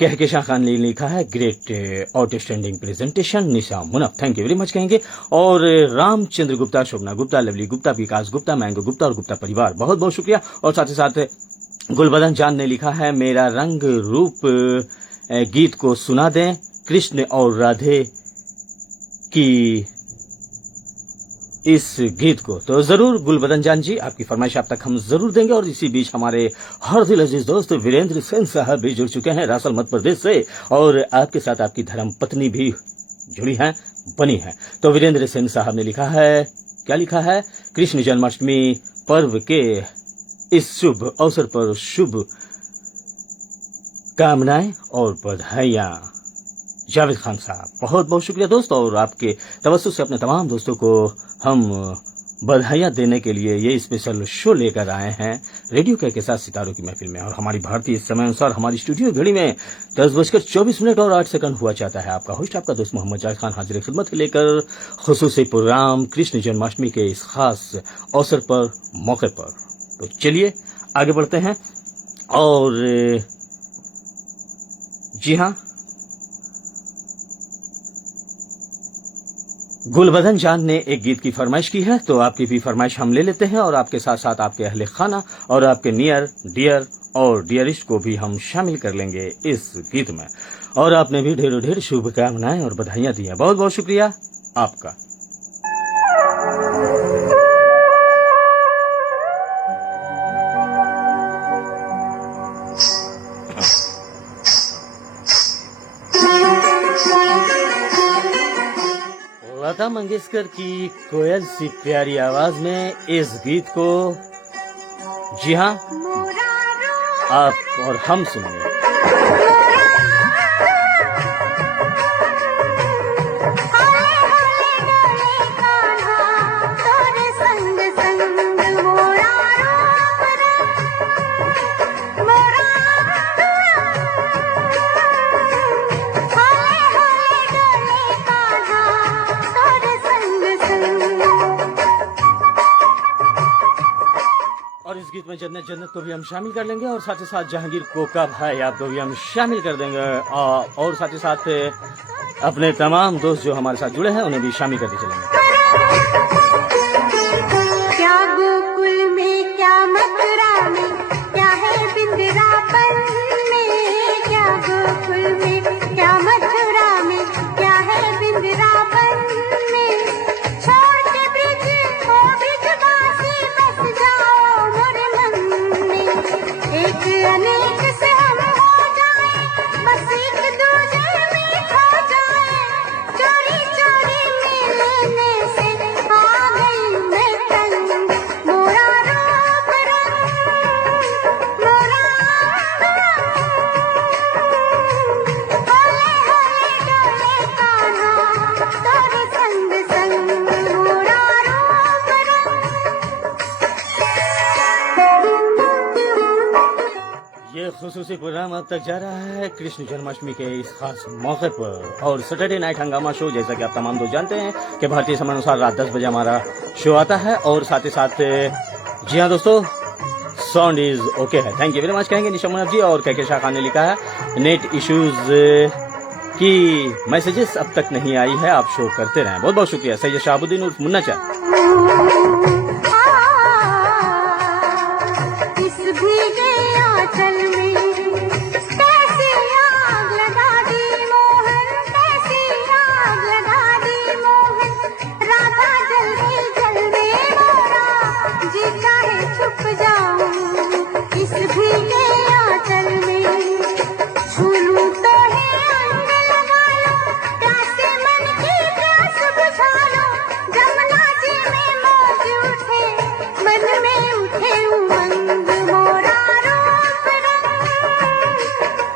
कहकशां खान ने लिखा है great outstanding presentation Nisha Munaf, thank you very much कहेंगे। और रामचंद्र गुप्ता, शोभना गुप्ता, लवली गुप्ता, विकास गुप्ता, मैंगो गुप्ता और गुप्ता परिवार, बहुत बहुत शुक्रिया। और साथ ही साथ गुलबदन जान ने लिखा है मेरा रंग रूप गीत को सुना दें, कृष्ण और राधे की इस गीत को। तो जरूर गुलबदन जान जी, आपकी फरमाइश आप तक हम जरूर देंगे। और इसी बीच हमारे हर दिल अजीज दोस्त वीरेंद्र सेन साहब भी जुड़ चुके हैं रासल मध्य प्रदेश से, और आपके साथ आपकी धर्म पत्नी भी जुड़ी हैं, बनी है। तो वीरेंद्र सेन साहब ने लिखा है, क्या लिखा है, कृष्ण जन्माष्टमी पर्व के इस शुभ अवसर पर शुभ कामनाएं और बधाइयां। जावेद खान साहब, बहुत बहुत शुक्रिया दोस्त। और आपके तवज्जुह से अपने तमाम दोस्तों को हम बधाइयां देने के लिए ये स्पेशल शो लेकर आए हैं रेडियो के साथ सितारों की महफिल में। और हमारी भारतीय समय अनुसार हमारी स्टूडियो घड़ी में 10:24 और 8 सेकंड हुआ चाहता है। आपका होस्ट, आपका दोस्त मोहम्मद जावेद खान हाजिर खिदमत लेकर खुसूसी प्रोग्राम कृष्ण जन्माष्टमी के इस खास अवसर पर, मौके पर। तो चलिए आगे बढ़ते हैं। और जी हाँ, गुलबदन जान ने एक गीत की फरमाइश की है, तो आपकी भी फरमाइश हम ले लेते हैं और आपके साथ साथ आपके अहले खाना और आपके नियर डियर और डियरिस्ट को भी हम शामिल कर लेंगे इस गीत में। और आपने भी ढेरों ढेर शुभकामनाएं और बधाइयां दी हैं। बहुत बहुत शुक्रिया आपका। लता मंगेशकर की कोयल सी प्यारी आवाज में इस गीत को, जी हाँ, आप और हम सुनेंगे। और इस गीत में जन्नत जन्नत को भी हम शामिल कर लेंगे और साथ ही साथ जहांगीर कोका भाई आपको भी हम शामिल कर देंगे। और साथ ही साथ अपने तमाम दोस्त जो हमारे साथ जुड़े हैं उन्हें भी शामिल करते चलेंगे। क्या गोकुल में, क्या मथुरा में, क्या है बिंद्रावन में। क्या गोकुल में, क्या मथुरा में, क्या है बिंद्रावन में। छोड़ के ब्रिज को ब्रिजवासी बस जाओ मोरे मन में। एक अनेक से हम हो जाए, बस एक दूजे में खो जाए। चोरी चोरी मिलने से आ गई मैं तंग। मोरा रूप रंग, मोरा होले होले डोले कान्हा तोरे संग संग। मोरा रूप ये खुसूसी प्रोग्राम अब तक जा रहा है कृष्ण जन्माष्टमी के इस खास मौके पर। और सैटरडे नाइट हंगामा शो, जैसा कि आप तमाम दोस्त जानते हैं कि भारतीय समय अनुसार रात 10 बजे हमारा शो आता है। और साथ ही साथ जी हाँ दोस्तों, साउंड इज ओके है, थैंक यू वेरी मच कहेंगे निशा मुनफ जी। और के शाह खान ने लिखा है नेट इश्यूज की मैसेजेस अब तक नहीं आई है, आप शो करते रहें। बहुत बहुत शुक्रिया। सैयद शहाबुद्दीन उर्फ मुन्ना चा। इस भीगे आंचल में कैसी आग लगा दी मोहन, कैसी आग लगा दी मोहन। राधा जल्दी जल्दी मोरा जी चाहे छुप जाऊं इस भीगे आंचल में। छू लूं तो है अंग लगा लो, प्यासे मन की प्यास बुझा लो। जमुना जी में मौज उठे, मन में उठे उमंग। मोरा रूप रंग,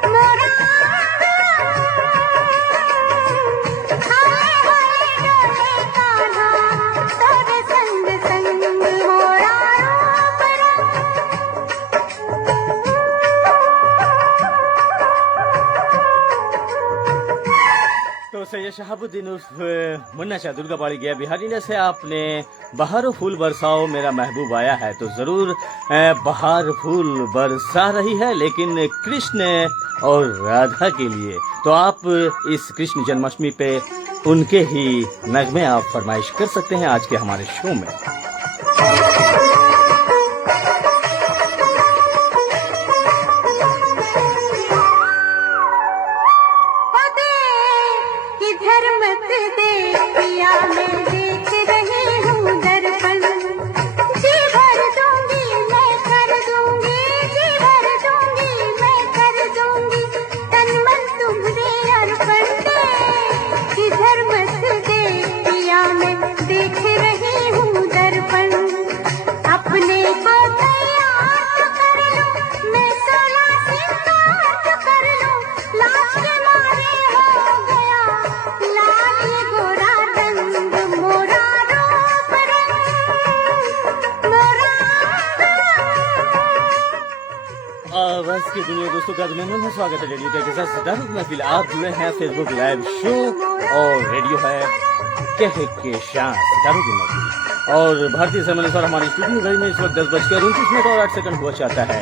मोरा हाय हाय डोले कान्हा तोरे संग संग। मोरा रूप तो सैयद शहाबुद्दीन उर्फ मुन्ना शाह दुर्गाबाड़ी गया बिहारी ने से आपने बहारो फूल बरसाओ मेरा महबूब आया है। तो जरूर बहार फूल बरसा रही है, लेकिन कृष्ण और राधा के लिए। तो आप इस कृष्ण जन्माष्टमी पे उनके ही नगमे आप फरमाइश कर सकते हैं आज के हमारे शो में। किधर मत देख पिया, मैं देख रही हूँ दर्पण। जी भर दूंगी मैं कर दूंगी, जी भर दूंगी मैं कर दूंगी। तन मन तुम्हारे अर्पण दे। किधर मत देख पिया, मैं देख रही हूँ दर्पण। आवाज की दुनिया दोस्तों का अभिनंदन है, स्वागत है रेडियो के साथ सितारों की महफिल। आप जुड़े हैं फेसबुक लाइव शो और रेडियो है कह के शान सितारों की महफिल। और भारतीय समय अनुसार हमारी स्टूडियो घड़ी में इस वक्त 10:29 और 8 सेकंड हुआ चाहता है।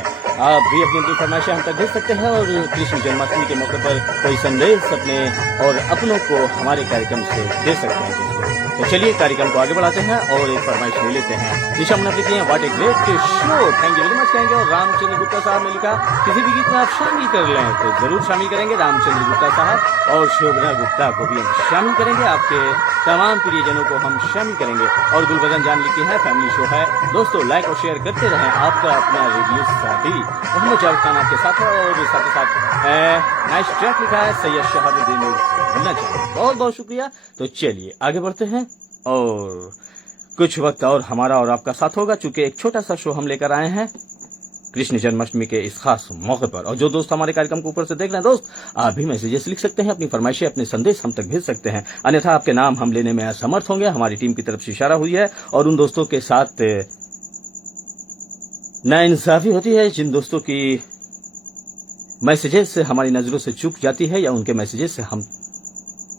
आप भी अपनी फरमाइशें हम तक भेज सकते हैं और कृष्ण जन्माष्टमी के मौके पर कोई संदेश अपने और अपनों को हमारे कार्यक्रम से दे सकते हैं दोस्तों। तो चलिए कार्यक्रम को आगे बढ़ाते हैं और एक फरमाइश ले लेते हैं। निशा मुन्ना लिखी है, what a great show, thank you very much कहेंगे। और रामचंद्र गुप्ता साहब ने लिखा, किसी भी गीत में आप शामिल कर लें तो जरूर शामिल करेंगे। रामचंद्र गुप्ता साहब और शोभना गुप्ता को भी हम शामिल करेंगे, आपके तमाम प्रियजनों को हम शामिल करेंगे। और गुलबदन जान लिखी है, फैमिली शो है दोस्तों, लाइक और शेयर करते रहें। आपका अपना रेडियो साथी मोहम्मद जावेद खान आपके साथ है। और साथ ही साथ नाइस ट्रैक लिखा है सैयद शहाबुद्दीन, मिलना चाहिए, बहुत बहुत शुक्रिया। तो चलिए आगे बढ़ते हैं और कुछ वक्त और हमारा और आपका साथ होगा, चूंकि एक छोटा सा शो हम लेकर आए हैं कृष्ण जन्माष्टमी के इस खास मौके पर। और जो दोस्त हमारे कार्यक्रम को ऊपर से देख रहे हैं दोस्त, आप भी मैसेजेस लिख सकते हैं, अपनी फरमाइशें अपने संदेश हम तक भेज सकते हैं, अन्यथा आपके नाम हम लेने में असमर्थ होंगे। हमारी टीम की तरफ से इशारा हुई है और उन दोस्तों के साथ नाइंसाफी होती है जिन दोस्तों की मैसेजेस से हमारी नजरों से चूक जाती है या उनके मैसेजेस से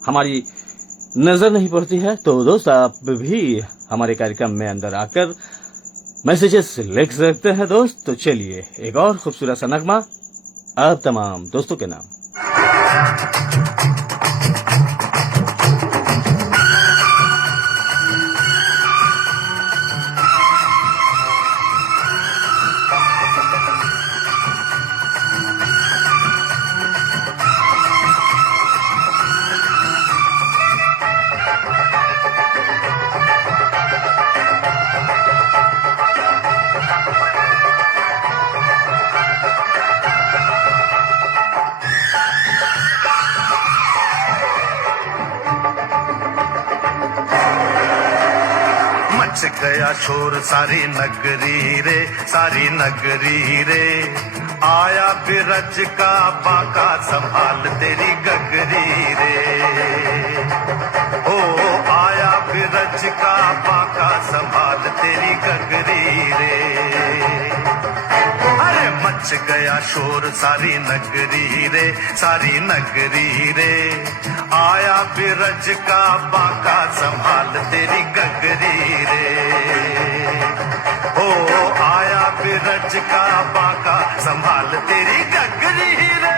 हमारी नजर नहीं पड़ती है। तो दोस्त आप भी हमारे कार्यक्रम में अंदर आकर मैसेजेस लिख सकते हैं दोस्त। तो चलिए एक और खूबसूरत सा नगमा आप तमाम दोस्तों के नाम। मच गया शोर सारी नगरी रे, सारी नगरी रे। आया बिरज का बाका संभाल तेरी गगरी रे। ओ आया बिरज का बाका संभाल तेरी गगरी रे। अरे मच गया शोर सारी नगरी रे, सारी नगरी रे। आया बिरज का बाका संभाल तेरी गगरी रे। ओ आया बिरज का बाका संभाल तेरी गगरी रे।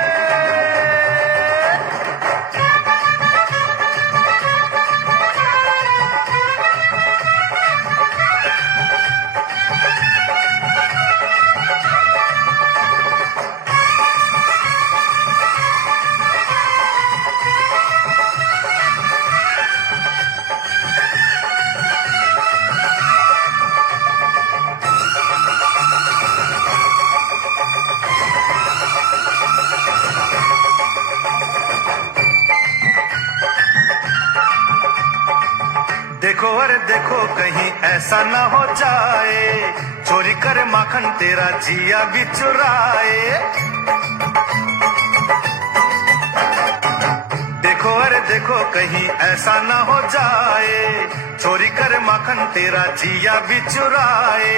देखो अरे देखो कहीं ऐसा न हो जाए, चोरी करे माखन तेरा जिया भी चुराए। देखो अरे देखो कहीं ऐसा न हो जाए, चोरी करे माखन तेरा जिया भी चुराए।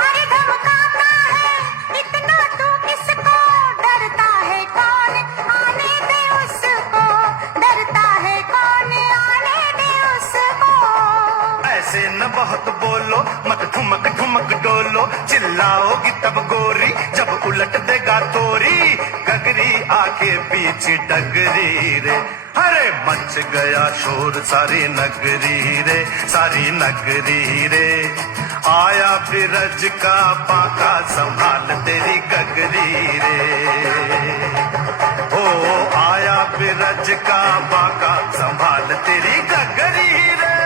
अरे धमकाता है इतना तू किसको, डरता है कौन आने दे उसको, डरता है कौन आने दे उसको। ऐसे न बहुत बोलो, मत ठुमक ठुमक डोलो, चिल्लाओगी तब गोरी जब उलट देगा तोरी गगरी आके पीछे डगरी रे। अरे मच गया शोर सारी नगरी रे, सारी नगरी रे। आया बिरज का बाका संभाल तेरी गगरी रे। ओ आया बिरज का बाका संभाल तेरी गगरी रे।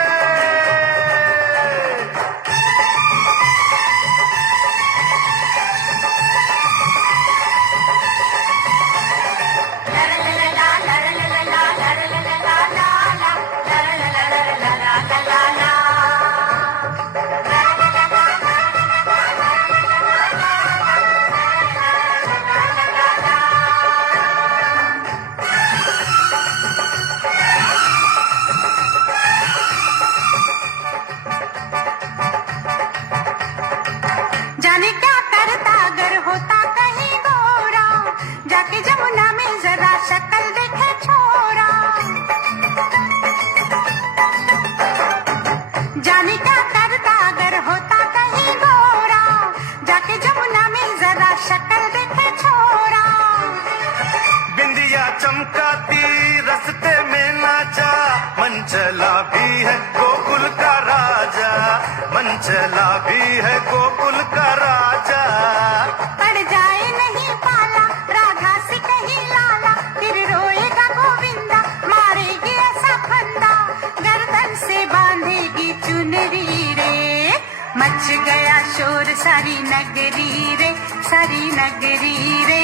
मन चला भी है गोकुल का राजा। पड़ जाए नहीं पाला राधा से कहीं लाला, फिर रोएगा गोविंदा, मारेगी ऐसा फंदा, गर्दन से बांधेगी चुनरी रे। मच गया शोर सारी नगरी रे, सारी नगरी रे,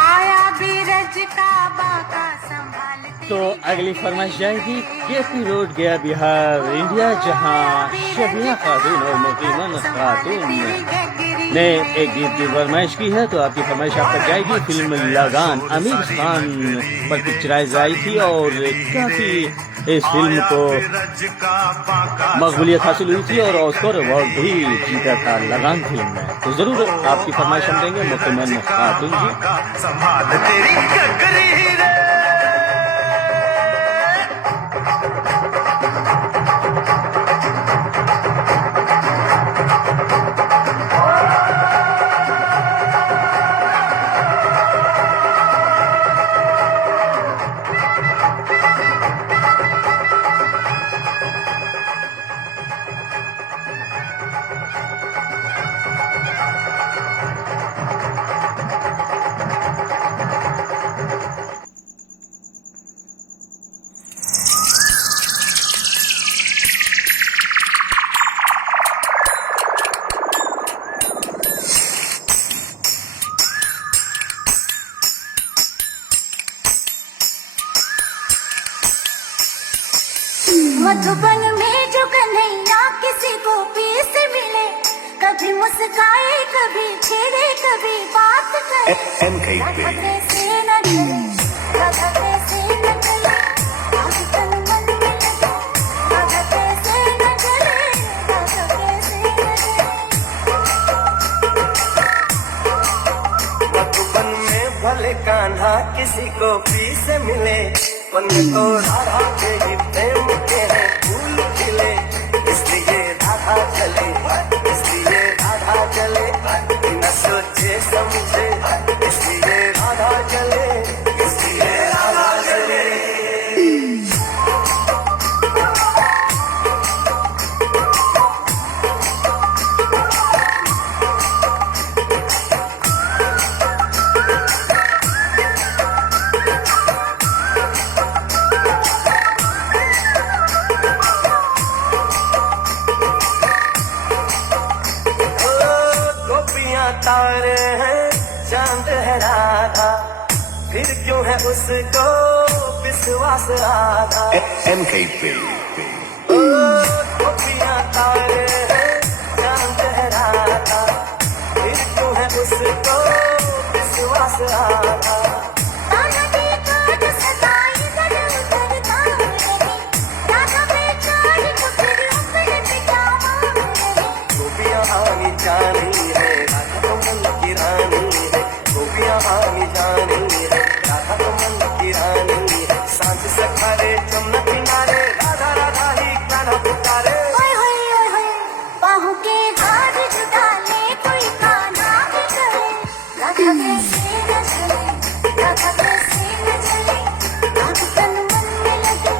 आया बीरज का बाका संभालते। तो अगली फरमाइश जाएगी केपी रोड गया बिहार इंडिया, जहां शबिया खातून और मुकीमन खातून ने एक गीत की फरमाइश की है। तो आपकी फरमाइश आप तक जाएगी। फिल्म लगान आमिर खान पर पिक्चराइज आई थी और काफी इस फिल्म को मकबूलियत हासिल हुई थी और ऑस्कर अवार्ड भी जीता था लगान फिल्म में। तो जरूर आपकी फरमाइश हम देंगे मुकीमन खातून जी। संभाल तेरी गगरी रे। मधुबन में जो कन्हैया किसी गोपी से मिले, कभी मुस्काए कभी छेड़े कभी बात करे, राधा कैसे न चले, राधा कैसे न चले, आज तन मन में लगे, राधा कैसे न चले, राधा कैसे न चले। मधुबन में भले कान्हा किसी को भी से मिले, मन तो राधा के ही प्रेम के हैं फूल खिले, इसलिए राधा चले, इसलिए राधा चले, बिना सोचे समझे, इसलिए राधा चले, इसलिए राधा चले। तारे हैं चांद है राधा, फिर क्यों है उसको विश्वास आधा। गोपियां तारे हैं चांद है राधा, फिर क्यों है उसको विश्वास आधा। गोपियां आनी जानी है राधा तो मन की रानी है, गोपियां आनी जानी है राधा तो मन की रानी है। सांझ सखारे जमुना किनारे राधा राधा ही गाना पुकारे। बाहों के हाथ जुटा ले कोई कान्हा भी करे, राधा कैसे न चले, राधा कैसे न चले, आज तन मन में लगे,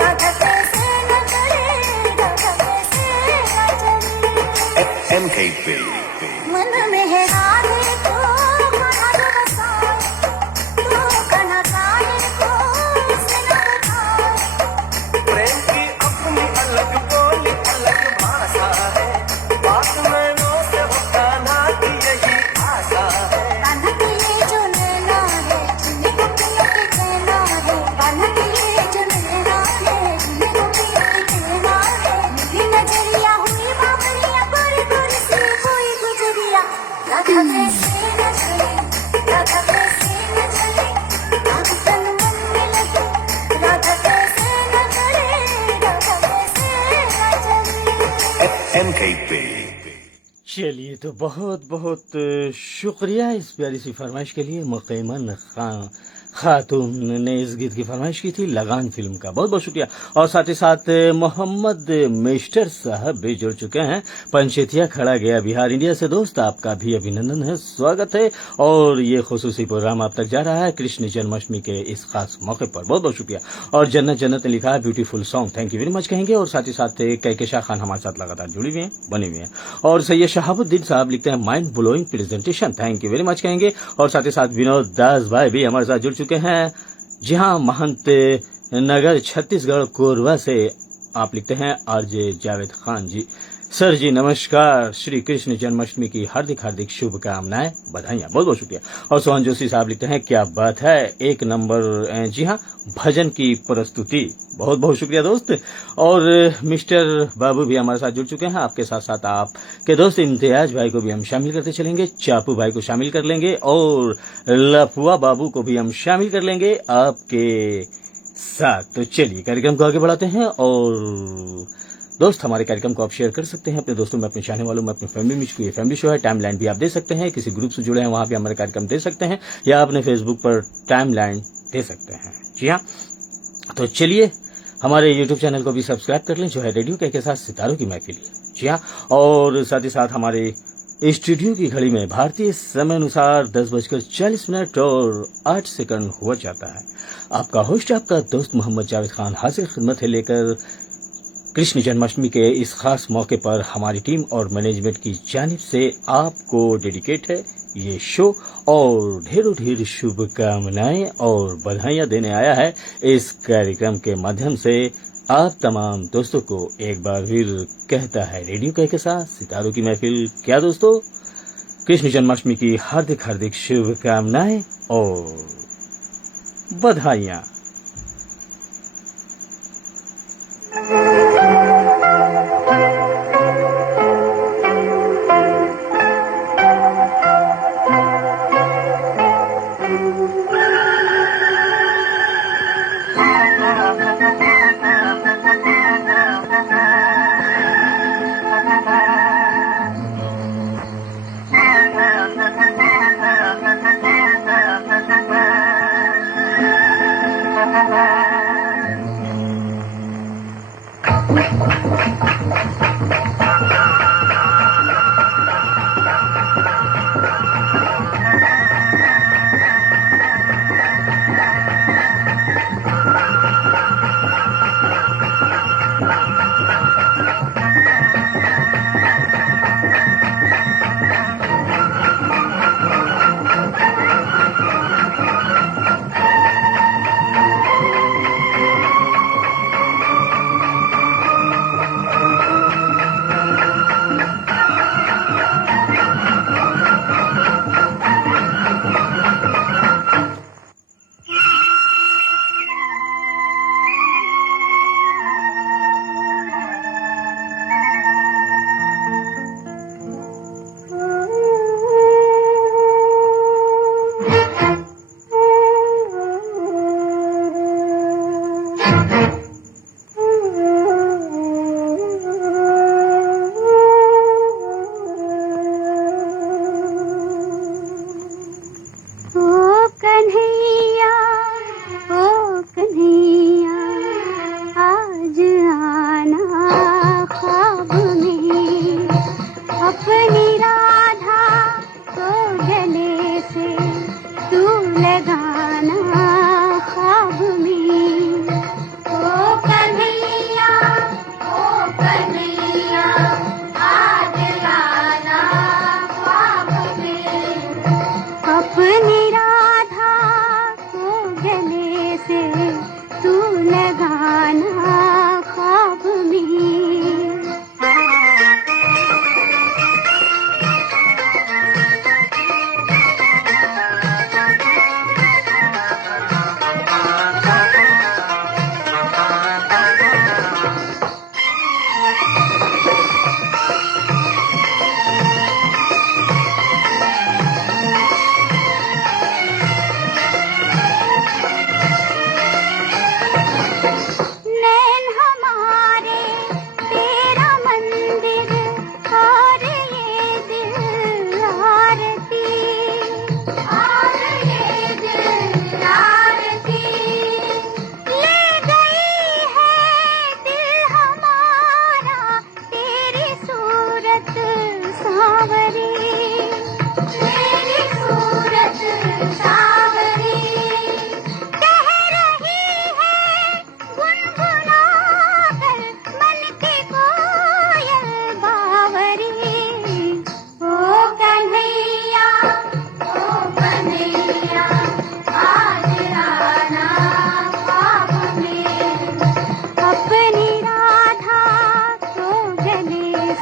राधा कैसे न चले, राधा कैसे न चले। मन में है राधे को कान्हा जो बसाए, तो कान्हा कान्हे को उसने न बताए। प्रेम की अपनी अलग बोली अलग भाषा है, बात नैनों से हो कान्हा की यही आशा है। कान्हा के लिए जो नैना है, जिन्हें गोपियों के कहना है, कान्हा के लिए जो नैना है, जिन्हें गोपियों के कहना है। मेरी नजरिया हुई बाबरिया, गोरी गोरी सी कोई गुजरिया, राधा कैसे न चले, राधा कैसे न चले, आज तन मन में लगे, राधा कैसे न चले, राधा कैसे न चले। चलिए, तो बहुत बहुत शुक्रिया इस प्यारी सी फरमाइश के लिए मुकीमन खातून ने इस गीत की फरमाइश की थी लगान फिल्म का। बहुत बहुत शुक्रिया। और साथ ही साथ मोहम्मद मिस्टर साहब भी जुड़ चुके हैं। पंचेतिया खड़ा गया बिहार इंडिया से। दोस्त आपका भी अभिनंदन है, स्वागत है। और ये खुसूसी प्रोग्राम आप तक जा रहा है कृष्ण जन्माष्टमी के इस खास मौके पर। बहुत बहुत शुक्रिया। और जन्नत जन्नत ने लिखा है beautiful song, thank you very much कहेंगे। और साथ ही साथ कहकशा खान हमारे साथ लगातार जुड़ी हुई हैं, बने हुए हैं। और सैयद शहाबुद्दीन साहब लिखते हैं mind blowing presentation, thank you very much कहेंगे। और साथ ही साथ विनोद दास भाई भी हमारे साथ जुड़ चुके हैं। जी हाँ, महंत नगर छत्तीसगढ़ कोरबा से आप लिखते हैं आरजे जावेद खान जी। सर जी नमस्कार, श्री कृष्ण जन्माष्टमी की हार्दिक हार्दिक शुभकामनाएं, बधाइयां। बहुत बहुत शुक्रिया। और सोहन जोशी साहब लिखते हैं क्या बात है, एक नंबर। जी हाँ, भजन की प्रस्तुति, बहुत बहुत शुक्रिया दोस्त। और मिस्टर बाबू भी हमारे साथ जुड़ चुके हैं। आपके साथ साथ आपके दोस्त इम्तियाज भाई को भी हम शामिल करते चलेंगे, चापू भाई को शामिल कर लेंगे और लफुआ बाबू को भी हम शामिल कर लेंगे आपके साथ। तो चलिए कार्यक्रम को आगे बढ़ाते हैं। और दोस्त हमारे कार्यक्रम को आप शेयर कर सकते हैं अपने दोस्तों में, अपने चाहने वालों में, अपनी फैमिली में। ये फैमिली शो है, टाइमलाइन भी आप दे सकते हैं। किसी ग्रुप से जुड़े हैं वहां भी हमारे कार्यक्रम दे सकते हैं, या अपने फेसबुक पर टाइमलाइन दे सकते हैं। जी हाँ, तो चलिए हमारे यूट्यूब चैनल को भी सब्सक्राइब कर लें, जो है रेडियो के साथ सितारों की महफिल। जी हाँ, और साथ ही साथ हमारे स्टूडियो की घड़ी में भारतीय समय अनुसार 10:40 और 8 हुआ जाता है। आपका होस्ट, आपका दोस्त मोहम्मद जावेद खान हाजिर खिदमत है लेकर कृष्ण जन्माष्टमी के इस खास मौके पर हमारी टीम और मैनेजमेंट की जानिब से आपको डेडिकेट है ये शो। और ढेरों ढेर शुभकामनाएं और बधाइयां देने आया है इस कार्यक्रम के माध्यम से आप तमाम दोस्तों को एक बार फिर कहता है रेडियो के साथ सितारों की महफिल। क्या दोस्तों, कृष्ण जन्माष्टमी की हार्दिक हार्दिक शुभकामनाएं और बधाइयां।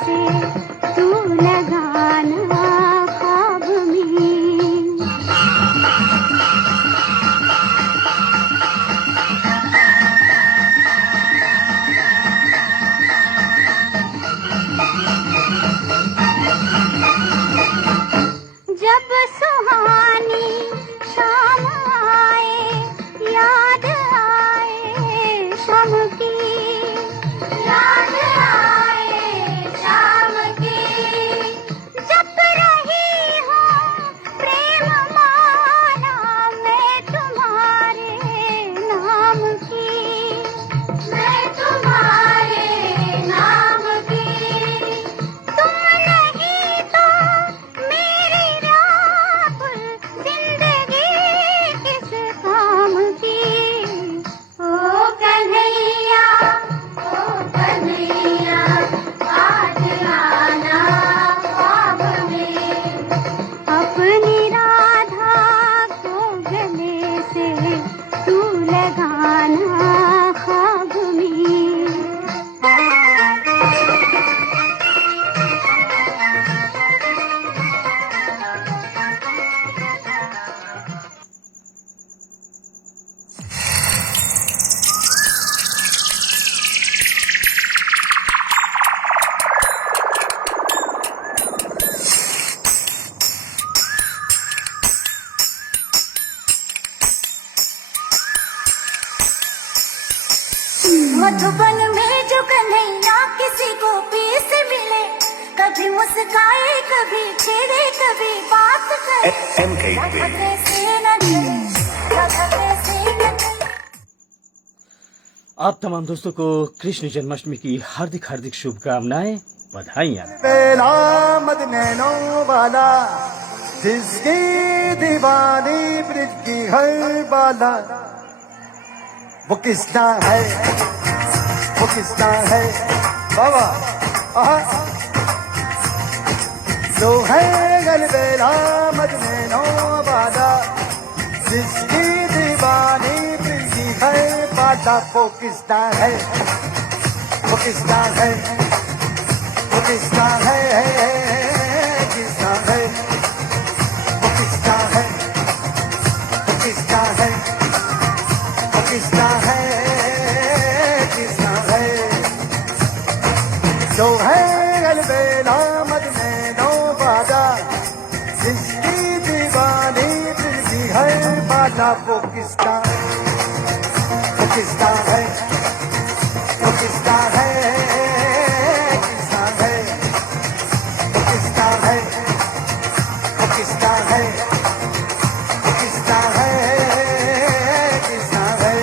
से तू लगाना ख्वाब में। जब सुहानी शाम आए याद आए शाम की, याद आए शाम की। जप रही हूँ प्रेम माला मैं तुम्हारे नाम की, मैं तुम्हारे नाम की। तुम नहीं तो मेरी व्याकुल जिंदगी किस काम की। ओ कन्हैया आज आना ख्वाब में। अपनी राधा को गले से तू लगाना ख्वाब में। मधुबन में जो कन्हैया किसी को पीस मिले, कभी मुस्काए कभी छेड़े कभी बात करे। धक्के से न चले, धक्के से न चले। आप तमाम दोस्तों को कृष्ण जन्माष्टमी की हार्दिक हार्दिक शुभकामनाएं, बधाइयाँ। बेला मद नैनो वाला जिसकी दीवानी ब्रिज की हर बाला, वो किसका है, वो किसका है बाबा। आहा जो है गलबेला मद नैनो वाला जिसकी दीवानी ब्रिज की हर बाला, वो किसका है, वो किसका है, वो किसका है, किसका है, वो किसका है, वो किसका है, वो किसका है, किसका है। जो है गलबेला मद नैनो वाला जिसकी दीवानी दिल की है बाला, वो किसका, वो किसका है, वो किसका है, किसका है, वो किसका है, वो किसका है, वो किसका है, किसका है।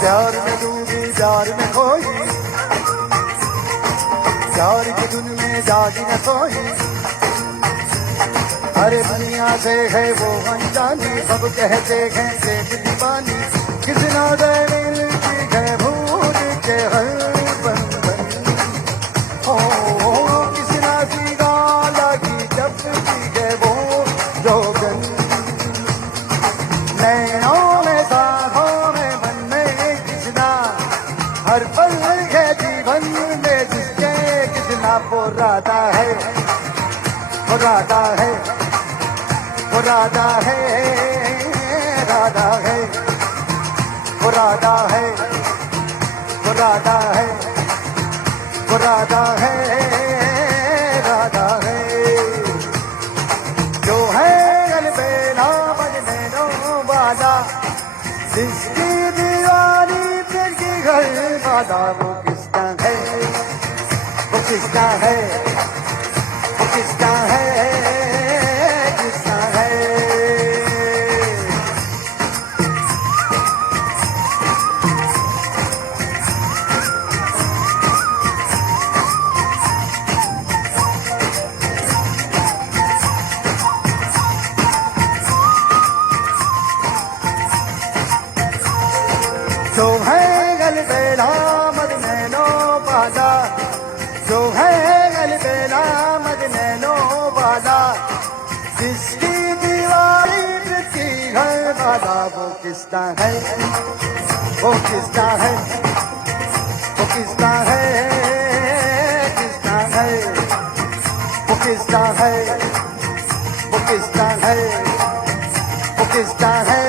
प्यार में डूबी प्यार में खोई, प्यार की धुन में जागी न सोई। अरे दुनिया से है वो अनजानी, सब कहते हैं देख दीवानी, कितना दिल की है भूल के हर बंधन। ओ किसना सी गाला की जब की है वो जोगन, नैनों में साधों में मन में किसना हर पल है जीवन में जिसके किसना वो राधा है, वो राधा है, वो राधा है, राधा है, वो राधा है, वो राधा है, वो राधा है, राधा है। जो है गलबेला मद नैनो वाला जिसकी दीवानी फिर की घर वाला, वो किसका है, वो किसका है, वो किसका है, किसका है। जो है गलबेला अलबेला मदनैनो वाला, जो है अलबेला मदनैनो वाला, जिसकी दीवारी की घर वाला, वो किसका है, वो किसका है, वो किसका है, किसका है, वो किसका है, वो किसका है, वो किसका है,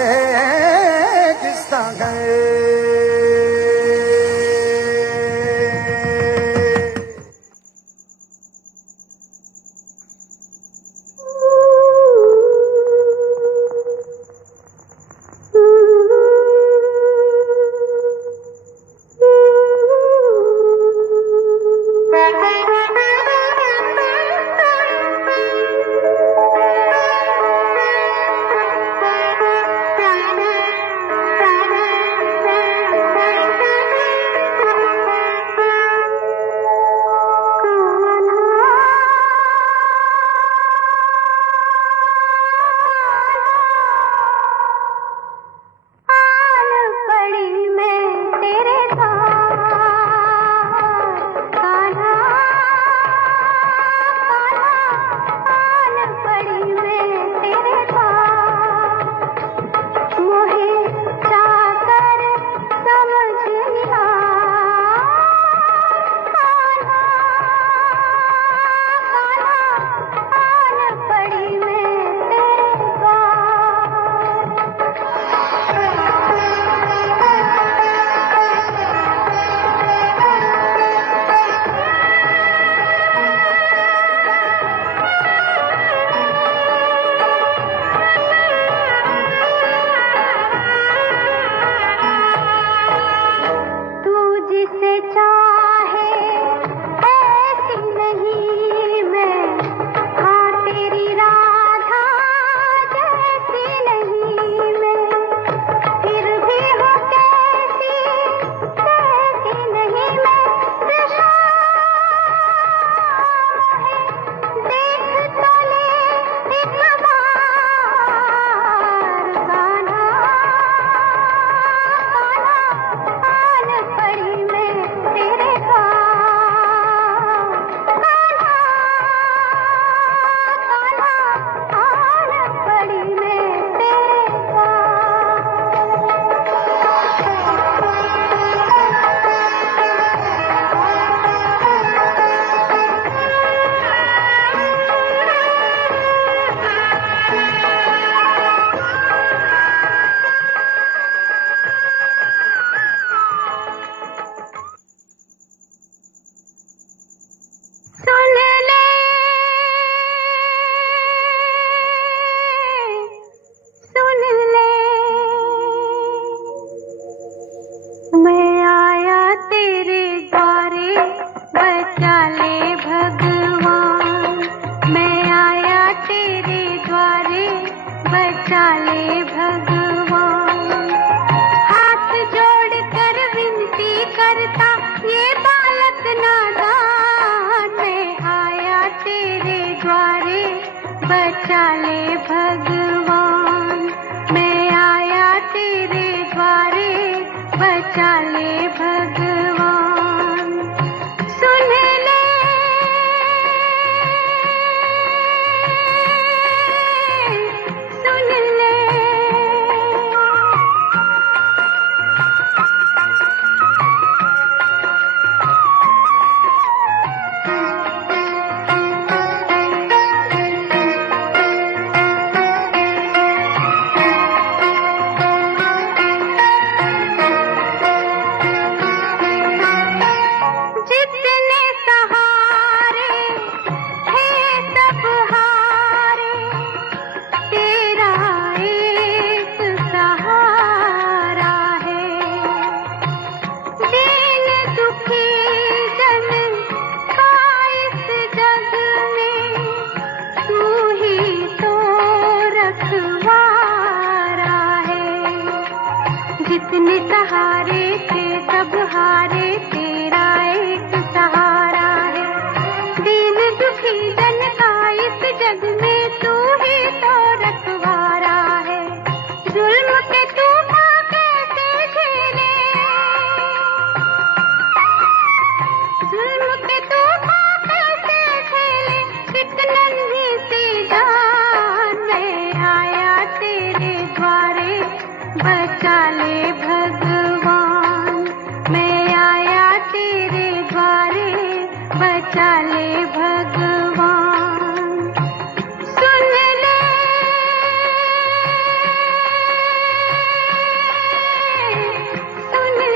किसका है। चाले भगवान सुन ले, सुन ले।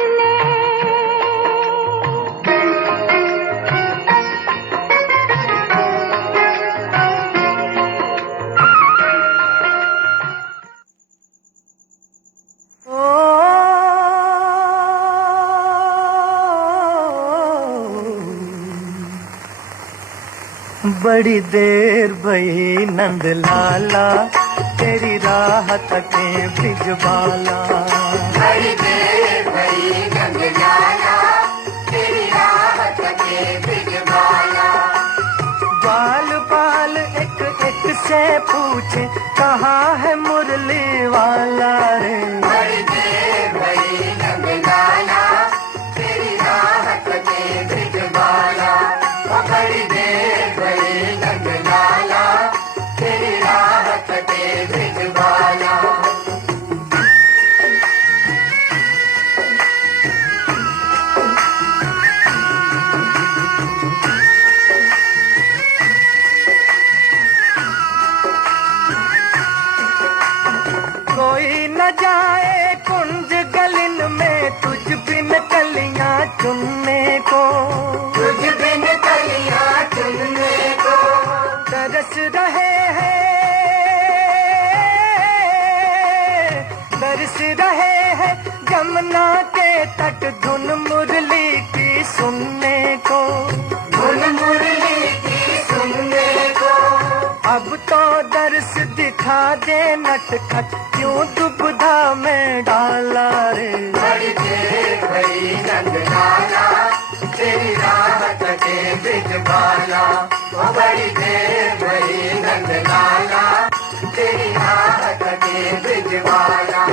बड़ी देर भई नंद लाला तेरी राह तके बिजबाला। बड़ी देर भई नंद लाला तेरी राह तके बिजबाला। बाल बाल एक एक से पूछे कहाँ है मुरली वाला रे। बड़ी देर भई नंद लाला तेरी राह तके बिजबाला। बड़ी देर भई नंद लाला तेरी राह तके बिजबाला। कोई न जाए कुंज गलिन में तुझ बिन कलियां चुनने को। तुझ बिन कलियां चुनने को तरस रहे हैं, तरस रहे हैं जमुना के तट धुन मुरली की सुनने को। धुन मुरली की सुनने को अब तो दर्श दिखा दे नटखट क्यों दुबधा में डाला रे। बड़ी देर भई नंद लाला तेरी राह तके बिजबाला। बड़ी देर भई नंद लाला तेरी राह तके बिजबाला।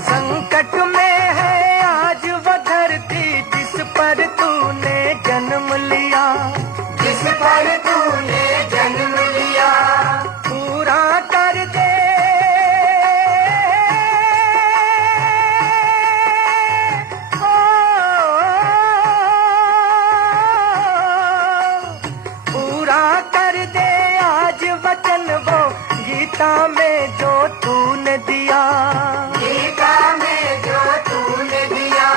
संकट में है आज वो धरती जिस पर तूने जन्म लिया। जिस पर तूने जन्म लिया पूरा कर दे, ओ, पूरा कर दे आज वचन वो गीता में जो तूने दिया। गीता में जो तूने दिया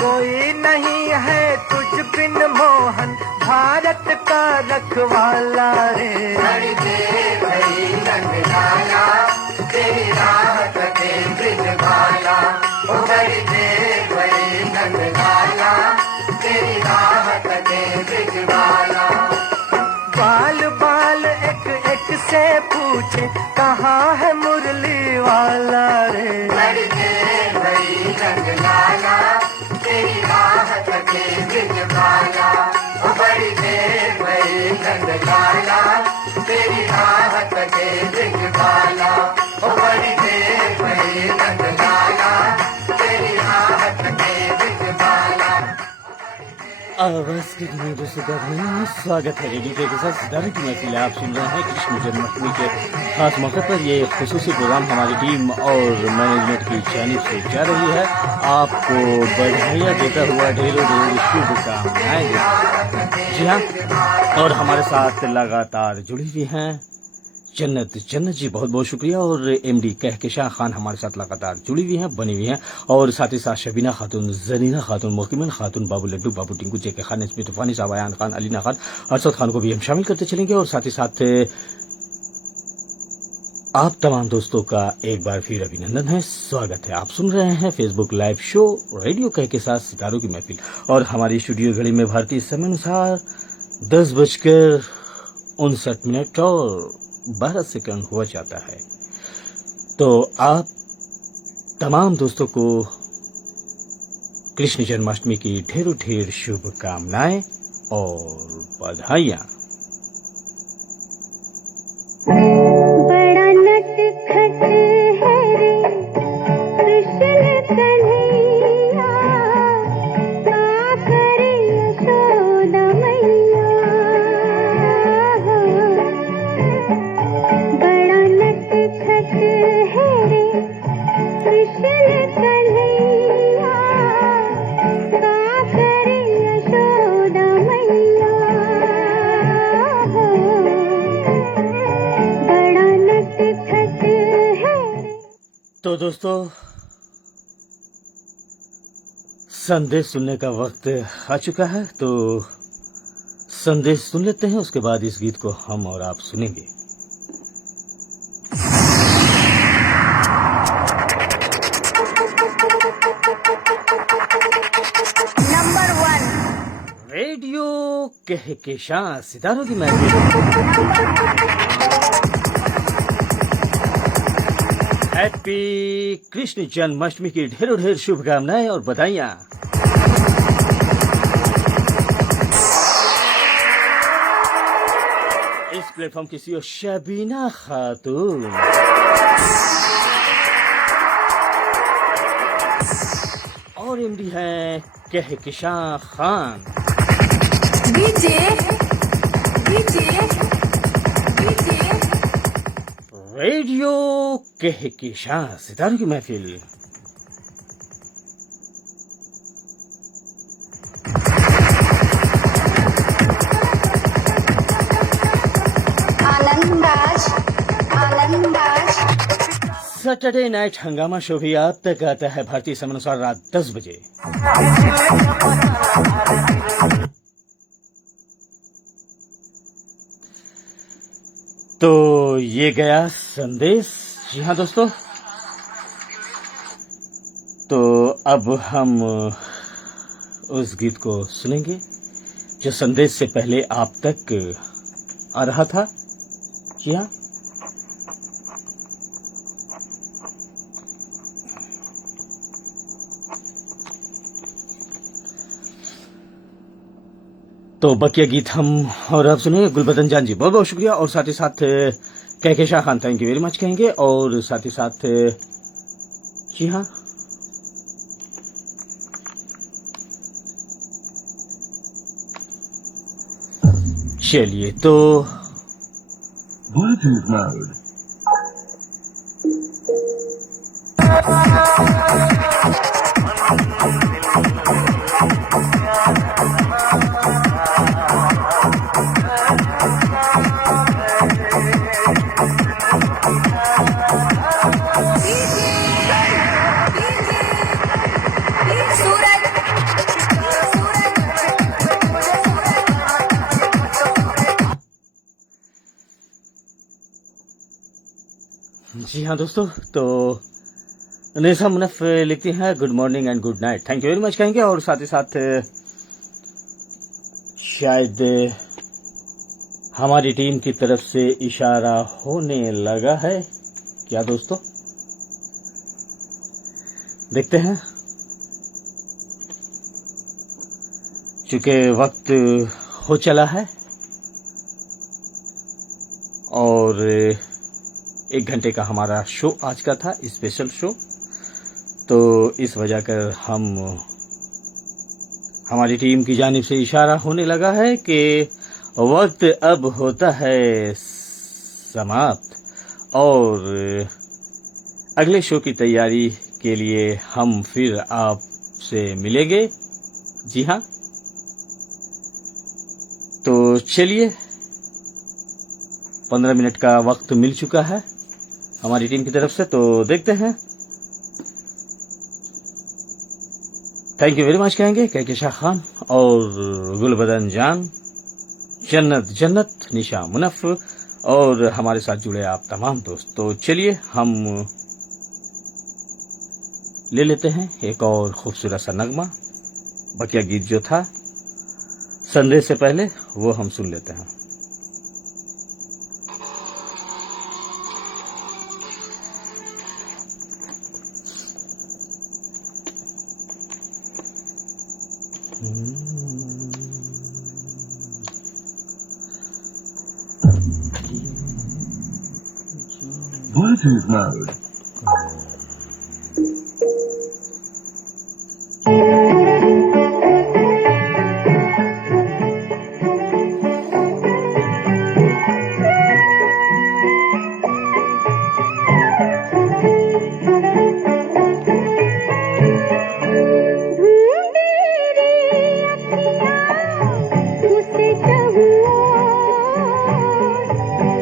कोई नहीं है तुझ बिन मोहन भारत का रखवाला रे। बड़ी देर भई नंद लाला तेरी राह तके बिजबाला। बड़ी देर भई नंद लाला तेरी राह तके बिजबाला। बाल बाल एक एक से पूछे कहाँ है मुरली वाला रे। बड़ी देर भई नंद लाला तेरी राह तके बिजबाला। बड़ी देर भई नंद लाला तेरी राह तके बिजबाला। बड़ी देर भई नंद लाला तेरी राह तके बिजबाला। आवाज के लिए दोस्तों का स्वागत है रेडियो के साथ सितारे की महफिल। आप सुन रहे हैं कृष्ण जन्माष्टमी के खास मौके पर ये खुसूसी प्रोग्राम हमारी टीम और मैनेजमेंट की जानिब से जा रही है। आपको बधाइयाँ देता हुआ ढेरों ढेर शुभकामनाएं। जी हाँ, और हमारे साथ लगातार जुड़ी हुई हैं जन्नत जी, बहुत बहुत शुक्रिया। और एमडी कहकशां खान हमारे साथ लगातार जुड़ी हुई हैं, बनी हुई हैं। और साथ ही साथ शबीना खातून, जरीना खातून, मोकिमन खातून, बाबू लड्डू, बाबू टिंकू, जेके खान, इसमें तूफानी साहब, अयान खान, अलीना खान, अरशद खान को भी हम शामिल करते चलेंगे। और साथ ही साथ आप तमाम दोस्तों का एक बार फिर अभिनंदन है, स्वागत है। आप सुन रहे हैं फेसबुक लाइव शो रेडियो कह के साथ सितारों की महफिल। और हमारी स्टूडियो घड़ी में भारतीय समय अनुसार 10:59 और 12 सेकंड हुआ जाता है। तो आप तमाम दोस्तों को कृष्ण जन्माष्टमी की ढेरों ढेर शुभकामनाएं और बधाइयां। बड़ा नटखट है रे कृष्ण कन्हैया, का करे यशोदा मैया। तो दोस्तों, संदेश सुनने का वक्त आ चुका है, तो संदेश सुन लेते हैं। उसके बाद इस गीत को हम और आप सुनेंगे। नंबर 1 रेडियो कहकशां सितारों की महफिल। हैप्पी कृष्ण जन्माष्टमी की ढेरों ढेर शुभकामनाएं और बधाइयां। इस प्लेटफॉर्म की सीईओ शबीना खातून, और एमडी हैं कहकशां खान। डीजे रेडियो कहकशां सितारों की महफिल। सैटरडे नाइट हंगामा शो भी आप तक आता है भारतीय समय अनुसार रात 10 बजे। तो ये गया संदेश। जी हाँ दोस्तों, तो अब हम उस गीत को सुनेंगे जो संदेश से पहले आप तक आ रहा था। जी हाँ, तो बकिया गीत हम और आप सुनेंगे। गुलबदन जान जी बहुत बहुत शुक्रिया, और साथ ही साथ Kahkashan Khan thank you very much कहेंगे, और साथ ही साथ जी हाँ, चलिए तो Bluetooth mode. जी हाँ दोस्तों, तो नेसा मुनफ लिखती हैं good morning and good night, thank you very much कहेंगे, और साथ ही साथ शायद हमारी टीम की तरफ से इशारा होने लगा है क्या दोस्तों, देखते हैं। चूंकि वक्त हो चला है और 1 घंटे का हमारा शो आज का था, स्पेशल शो, तो इस वजह कर हमारी टीम की जानिब से इशारा होने लगा है कि वक्त अब होता है समाप्त, और अगले शो की तैयारी के लिए हम फिर आपसे मिलेंगे। जी हाँ, तो चलिए 15 मिनट का वक्त मिल चुका है हमारी टीम की तरफ से, तो देखते हैं। थैंक यू वेरी मच कहेंगे कहकशां खान और गुलबदन जान, जन्नत जन्नत, निशा मुनफ, और हमारे साथ जुड़े आप तमाम दोस्त। तो चलिए हम ले लेते हैं एक और खूबसूरत सा नगमा। बकिया गीत जो था संदेश से पहले वो हम सुन लेते हैं। Bluetooth mode.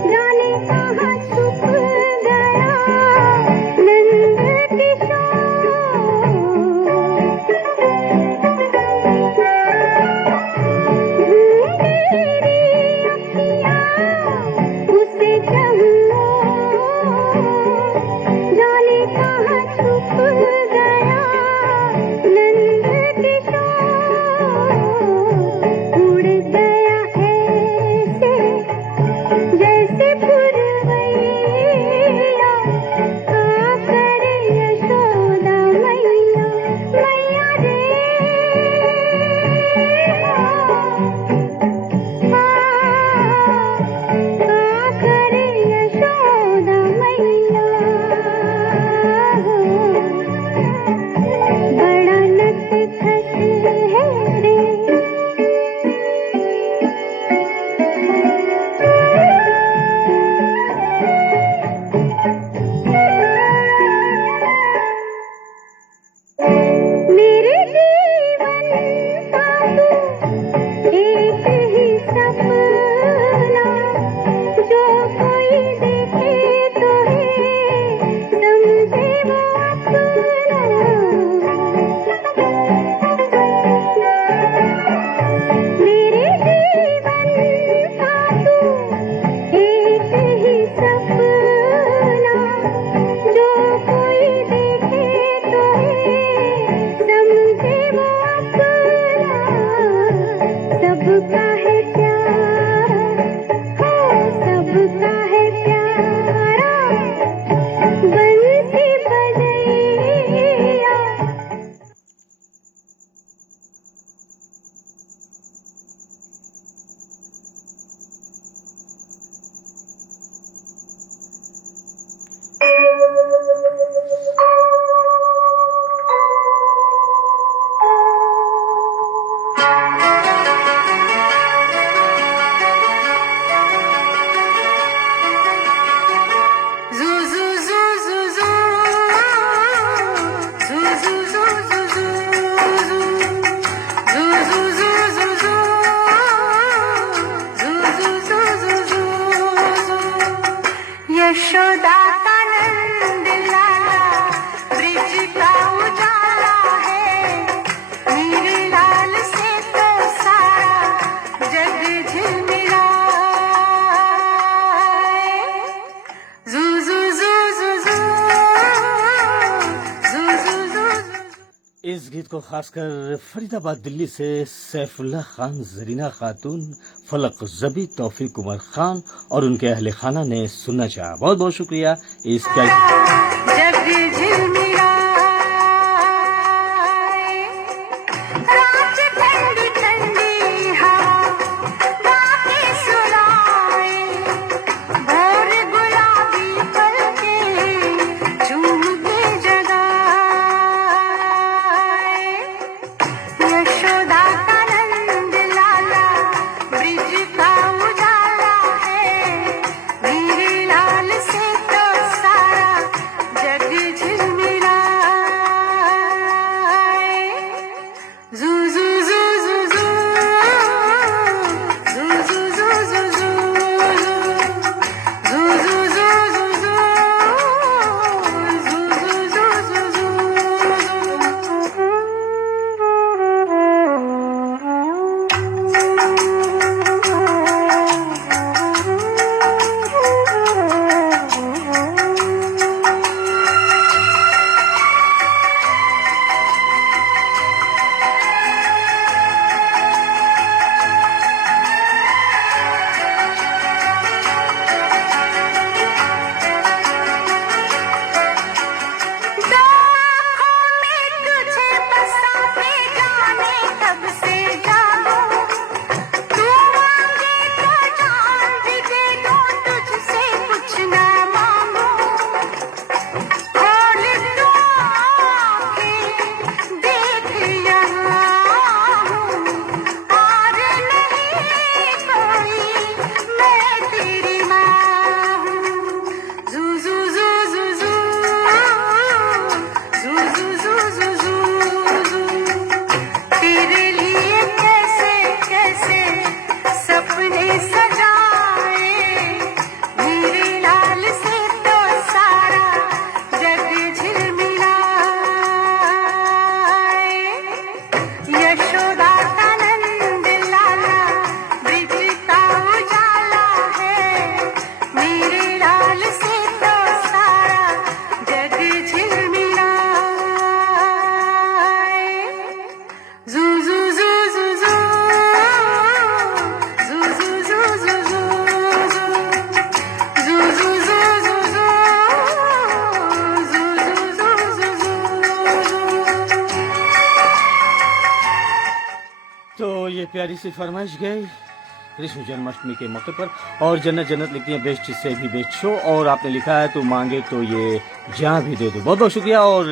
जाने कहाँ छुप गया गीत को खासकर फरीदाबाद दिल्ली से सैफुल्लाह खान, जरीना खातून, फलक जबी, तौफीक उमर खान और उनके अहले खाना ने सुनना चाहा। बहुत बहुत शुक्रिया। इसका जग झिलमिलाए, रात ठंडी ठंडी हवा गाके सुनाए, भोर गुलाबी पलके झूम के जगाए, यशोदा का नंद लाला ब्रिज का उजाला है, मेरे लाल से तो सारा जग झिलमिलाए। जू जू जू जू जू, जू जू जू जू जू, जू जू जू जू जू, जू जू जू जू तुझे बसा के जाने कब से जाऊं, तू मांगे तो जान भी दे दूं, तुझसे कुछ न मांगूं, खोल दो आँखें देख यहाँ हूँ, और नहीं कोई मैं तेरी माँ हूँ। जू जू जू जू जू, जू जू जू जू जू, तेरे लिए कैसे कैसे सपने सजाए, मेरे लाल से तो सारा जग झिलमिलाए, यशोदा का नंद लाला ब्रिज का उजाला है, मेरे लाल से तो सारा जग झिलमिलाए। जू जू जू जू जू, जू जू जू जू जू, जू जू जू जू जू, जू जू जू जू जू। तो ये प्यारी सी फरमाइश गई कृष्ण जन्माष्टमी के मौके पर। और जन्नत जन्नत लिखती है बेस्ट से भी बेस्ट शो, और आपने लिखा है तू मांगे तो ये जहाँ भी दे दो। बहुत बहुत शुक्रिया। और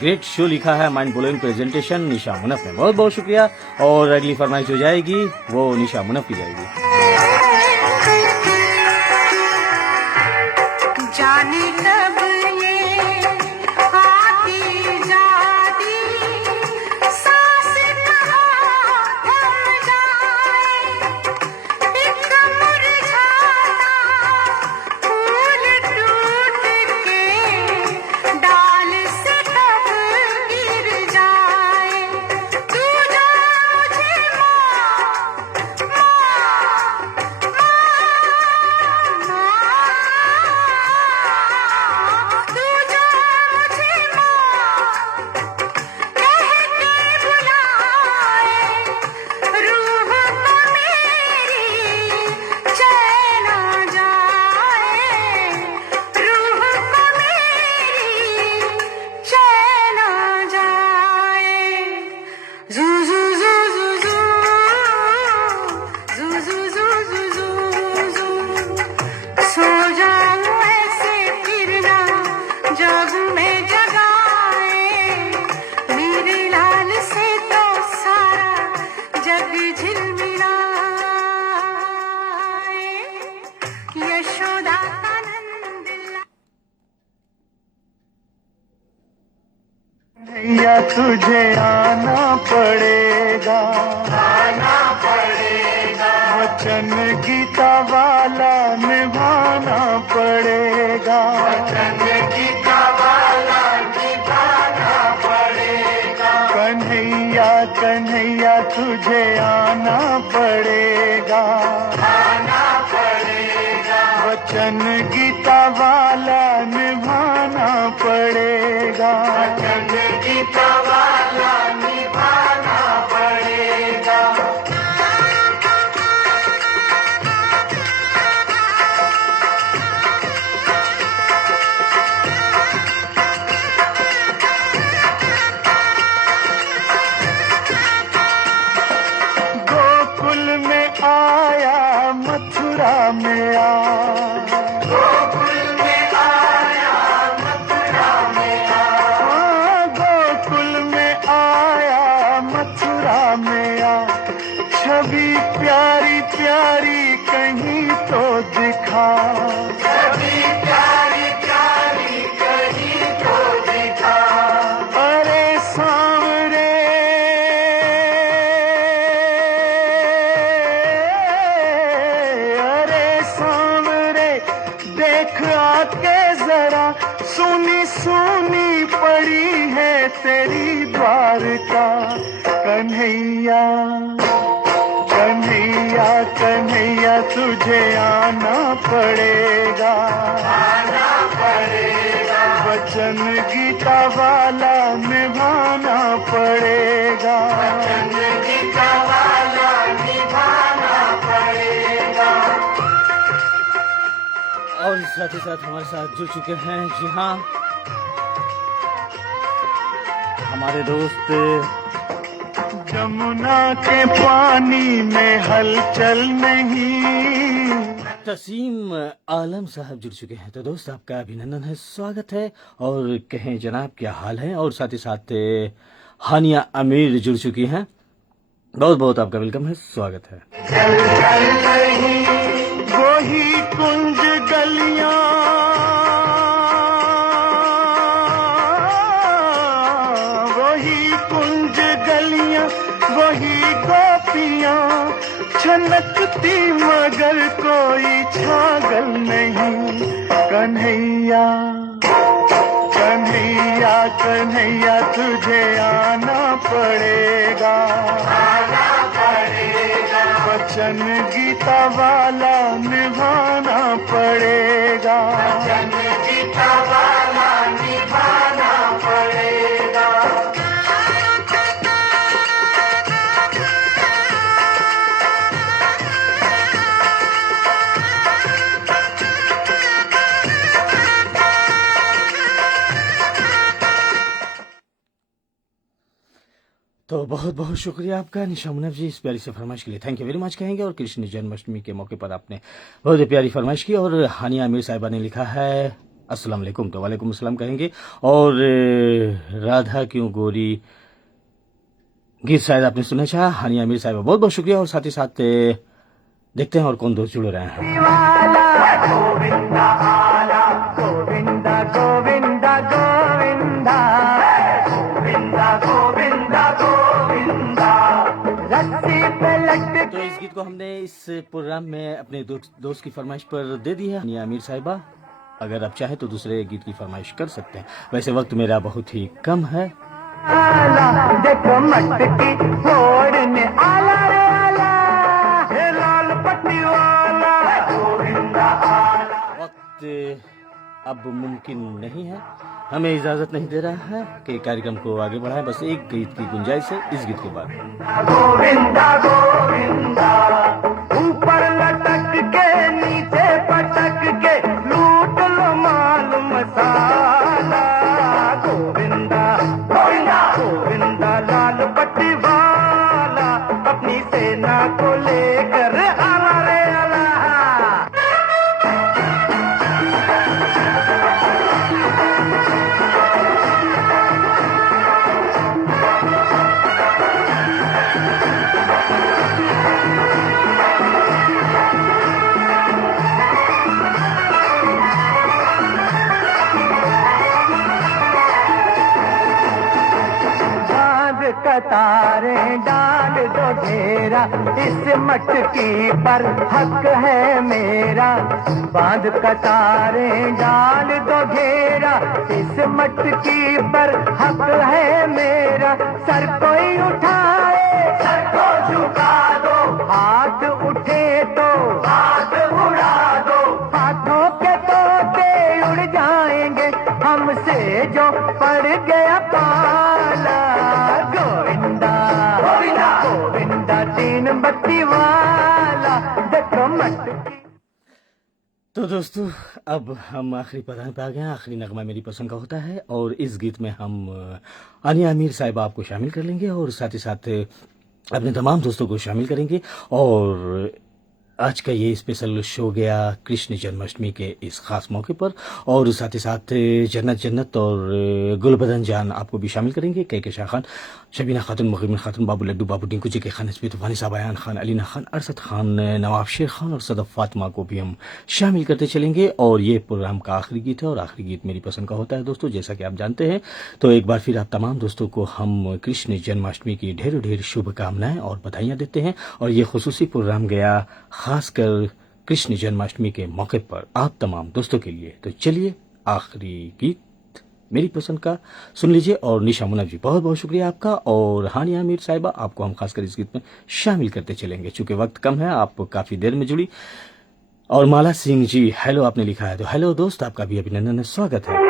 ग्रेट शो लिखा है माइंड ब्लोइंग प्रेजेंटेशन निशा मुनफ ने। बहुत बहुत शुक्रिया। और अगली फरमाइश जो जाएगी वो निशा मुनफ की जाएगी। जाने कब ये आती जाती सांस कहाँ थम जाए, एक मुरझाता फूल टूट के डाल से कब गिर जाए, तू जो मुझे तू जो मुझे कह के बुलाए, रूह को मेरी चैन आ जाए, रूह को मेरी चैन आ जाए। जू जू जू जू जू, जू जू जू जू जू जू, सो जाऊं ऐसे फिर ना जागूं मैं जगाए, मेरे लाल से तो सारा जग झिलमिलाए, यशोदा का नंद ला- या तुझे आना पड़ेगा, वचन गीता वाला निभाना पड़ेगा, कन्हैया कन्हैया तुझे आना पड़ेगा, वचन गीता वाला निभाना पड़ेगा, वचन गीता वाला में आ, हाँ, गोकुल में आया मथुरा में आ, छवि प्यारी प्यारी कहीं तो दिखा, छवि प्यारी प्यारी कहीं तो दिखा। अरे सांवरे देख आके जरा, सुनी सुनी पड़ी है तेरी द्वारका। कन्हैया कन्हैया कन्हैया तुझे आना पड़ेगा, आना पड़ेगा। वचन गीता वाला निभाना पड़ेगा, वचन गीता वाला निभाना पड़ेगा। और साथ ही साथ हमारे साथ जुड़ चुके हैं, जी हाँ, हमारे दोस्त जमुना के पानी में हलचल नहीं। तसीम आलम साहब जुड़ चुके हैं। तो दोस्त आपका अभिनंदन है, स्वागत है। और कहें जनाब क्या हाल है। और साथ ही साथ हानिया अमीर जुड़ चुकी हैं, बहुत बहुत आपका वेलकम है, स्वागत है। वही कुंज गलियां, वही कुंज गलियां, वही गोपियां छनकती मगर कोई छागल नहीं। कन्हैया कन्हैया कन्हैया तुझे आना पड़ेगा, आना पड़ेगा। वचन गीता वाला निभाना पड़ेगा, वचन गीता वाला निभाना पड़ेगा। तो बहुत बहुत शुक्रिया आपका निशा मुनफ जी इस प्यारी से फरमाइश के लिए, थैंक यू वेरी मच कहेंगे। और कृष्ण जन्माष्टमी के मौके पर आपने बहुत ही प्यारी फरमाइश की। और हानिया अमीर साहिबा ने लिखा है अस्सलाम वालेकुम, तो वालेकुम अस्सलाम कहेंगे। और राधा क्यों गोरी गीत शायद आपने सुना चाहा, हानिया अमीर साहिबा बहुत बहुत शुक्रिया। और साथ ही साथ देखते हैं और कौन दोस्त जुड़ रहे हैं। गोविंदा आला गोविंदा गोविंदा गोविंदा गोविंदा गोविंदा गोविंदा। रस्सी पे लटके तो इस गीत को हमने इस प्रोग्राम में अपने दोस्त की फरमाइश पर दे दी है, हानिया अमीर साहिबा। अगर आप चाहे तो दूसरे गीत की फरमाइश कर सकते हैं, वैसे वक्त मेरा बहुत ही कम है। आला देखो मटकी फोड़ने आला रे आला, हे लाल पट्टी वाला गोविंदा आला। वक्त अब मुमकिन नहीं है, हमें इजाजत नहीं दे रहा है कि कार्यक्रम को आगे बढ़ाएं। बस एक गीत की गुंजाइश है, इस गीत के बाद। गोविंदा गोविंदा ऊपर लटक के नीचे पटक के लूट लो माल मसाला। गोविंदा गोविंदा गोविंदा लाल पट्टी वाला अपनी सेना को लेकर आला रे आला। कतारे डाल दो घेरा, इस मटकी पर हक है मेरा। बांध कतारे डाल दो घेरा, इस मटकी पर हक है मेरा। सर कोई उठाए सर को झुका दो, हाथ उठे तो हाथ उड़ा दो। हाथों के तोते उड़ जाएंगे हमसे जो पड़ गया पाला। गोविंदा गोविंदा गोविंदा तीन बत्ती वाला देखो मटकी। तो दोस्तों अब हम आखिरी प्रधान पे आ गए हैं। आखिरी नगमा मेरी पसंद का होता है और इस गीत में हम हानिया अमीर साहिबा आपको शामिल कर लेंगे और साथ ही साथ अपने तमाम दोस्तों को शामिल करेंगे। और आज का ये स्पेशल शो गया कृष्ण जन्माष्टमी के इस खास मौके पर, और साथ ही साथ जन्नत जन्नत और गुलबदन जान आपको भी शामिल करेंगे। के शाह खान, शबीना खातून, मुगीमिन खातून, बाबू लड्डू, बाबू टिंकू जी के खान, इसमें तूफानी साहब, अयान खान, अलीना खान, अरसद खान, नवाब शेर खान और सदफ फातिमा को भी हम शामिल करते चलेंगे। और ये प्रोग्राम का आखिरी गीत है, और आखिरी गीत मेरी पसंद का होता है दोस्तों, जैसा कि आप जानते हैं। तो एक बार फिर आप तमाम दोस्तों को हम कृष्ण जन्माष्टमी की ढेरों ढेर शुभकामनाएं और बधाइयां देते हैं। और ये खुसूसी प्रोग्राम गया खासकर कृष्ण जन्माष्टमी के मौके पर आप तमाम दोस्तों के लिए। तो चलिए आखिरी गीत मेरी पसंद का सुन लीजिए। और निशा मुनव जी, बहुत बहुत शुक्रिया आपका, और हानिया मीर साहिबा, आपको हम खासकर इस गीत में शामिल करते चलेंगे। चूंकि वक्त कम है, आप काफी देर में जुड़ी। और माला सिंह जी, हेलो आपने लिखा है, तो हेलो दोस्त, आपका भी अभिनंदन, स्वागत है।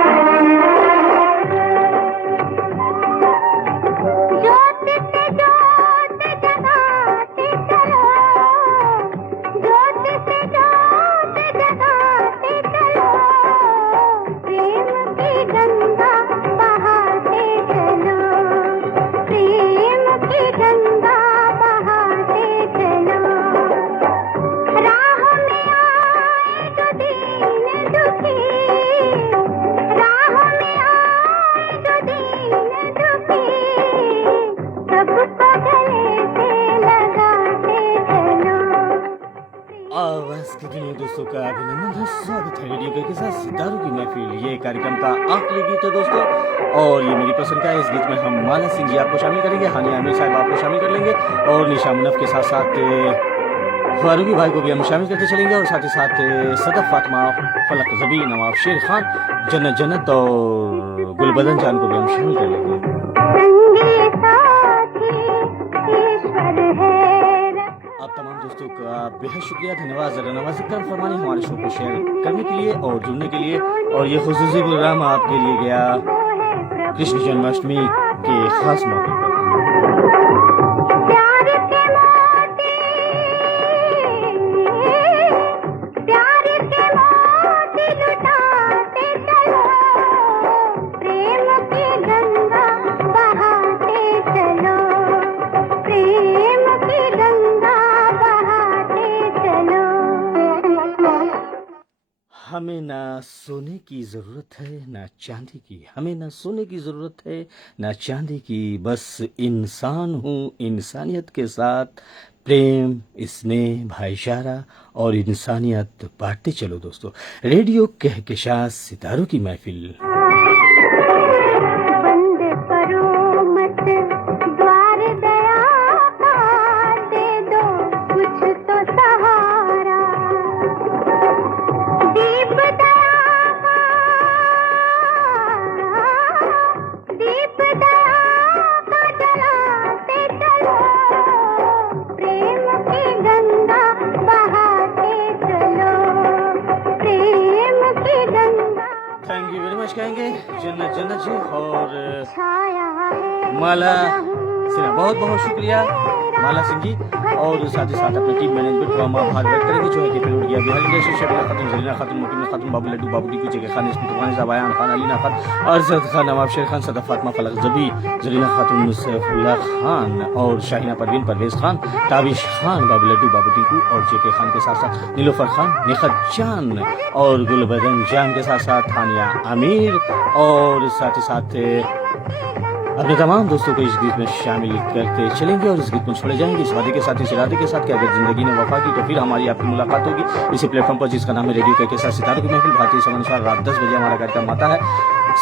दोस्तों का अभिनंदन, स्वागत है रेडियो के साथ सितारों की महफिल। ये कार्यक्रम का आखिरी गीत है दोस्तों, और ये मेरी पसंद का है। इस गीत में हम माला सिंह जी आपको शामिल करेंगे, हानिया आमिर साहब आपको शामिल कर लेंगे, और निशा मुनफ के साथ साथ फारूकी भाई को भी हम शामिल करते चलेंगे, और साथ ही साथ सदफ फातिमा, फलक जबी, नवाब शेर खान, जन्नत जन्नत और गुलबदन जान को भी हम शामिल कर लेंगे। आप तमाम दोस्तों का बेहद शुक्रिया, धन्यवाद, जरा नवाज़ करम फरमानी हमारे शो को शेयर करने के लिए और जुड़ने के लिए। और ये खुसूसी प्रोग्राम आपके लिए गया कृष्ण जन्माष्टमी के खास मौके पर। हमें ना सोने की ज़रूरत है ना चांदी की, हमें ना सोने की ज़रूरत है ना चांदी की, बस इंसान हूँ, इंसानियत के साथ प्रेम, स्नेह, भाईचारा और इंसानियत बांटते चलो दोस्तों। रेडियो कहकशां सितारों की महफिल। कहेंगे जन्नत जन्नत जी और माला सिन्हा, बहुत बहुत शुक्रिया माला सिंह जी। और साथ ही साथ अपने टीम मैनेजमेंट को हम आभार व्यक्त करेंगे, जो है कि पेड़ गया बिहार इंडस्ट्री, शबीना खातून, जरीना खातून, मुकीम खातून, बाबू लड्डू, बाबू टिंकू जी के खान, इसमें तूफानी साहब, अयान खान, अलीना खान, अरसद खान, नवाब शेर खान, सदफ फातिमा, फलक जबी, जरीना खातून, सैफुल्लाह खान और शाहिना परवीन, परवेज खान, ताबिश खान, बाबू लड्डू, बाबू टिंकू और जेके खान के साथ साथ नीलोफर खान, निखत जान और गुलबदन जान के साथ साथ हानिया आमिर, और साथ ही साथ अपने तमाम दोस्तों को इस गीत में शामिल करते चलेंगे। और इस गीत में छोड़े जाएंगे इस वादे के साथ, इस इरादे के साथ कि अगर जिंदगी ने वफा की तो फिर हमारी आपकी मुलाकात होगी इसी प्लेटफॉर्म पर जिसका नाम है रेडियो के साथ सितारों की महफिल। भारतीय समय अनुसार रात 10 बजे हमारा कार्यक्रम आता है,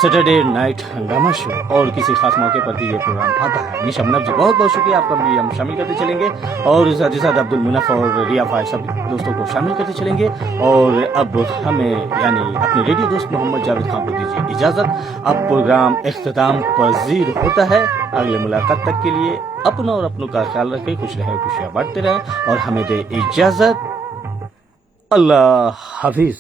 सैटरडे नाइट हंगामा शो, और किसी खास मौके पर भी ये प्रोग्राम आता है। निशा मुनफ जी, बहुत बहुत शुक्रिया आपका, भी हम शामिल करते चलेंगे। और साथ ही साथ अब्दुल मुनफ और रिया फाय सब दोस्तों को शामिल करते चलेंगे। और अब हमें यानी अपने रेडियो दोस्त मोहम्मद जावेद खान को दीजिए इजाजत। अब प्रोग्राम इख्तिताम पजीर होता है। अगले मुलाकात तक के लिए अपना और अपनों का ख्याल रखें, खुश रहें, खुशियां बांटते रहें और हमें दे इजाजत। अल्लाह हाफिज।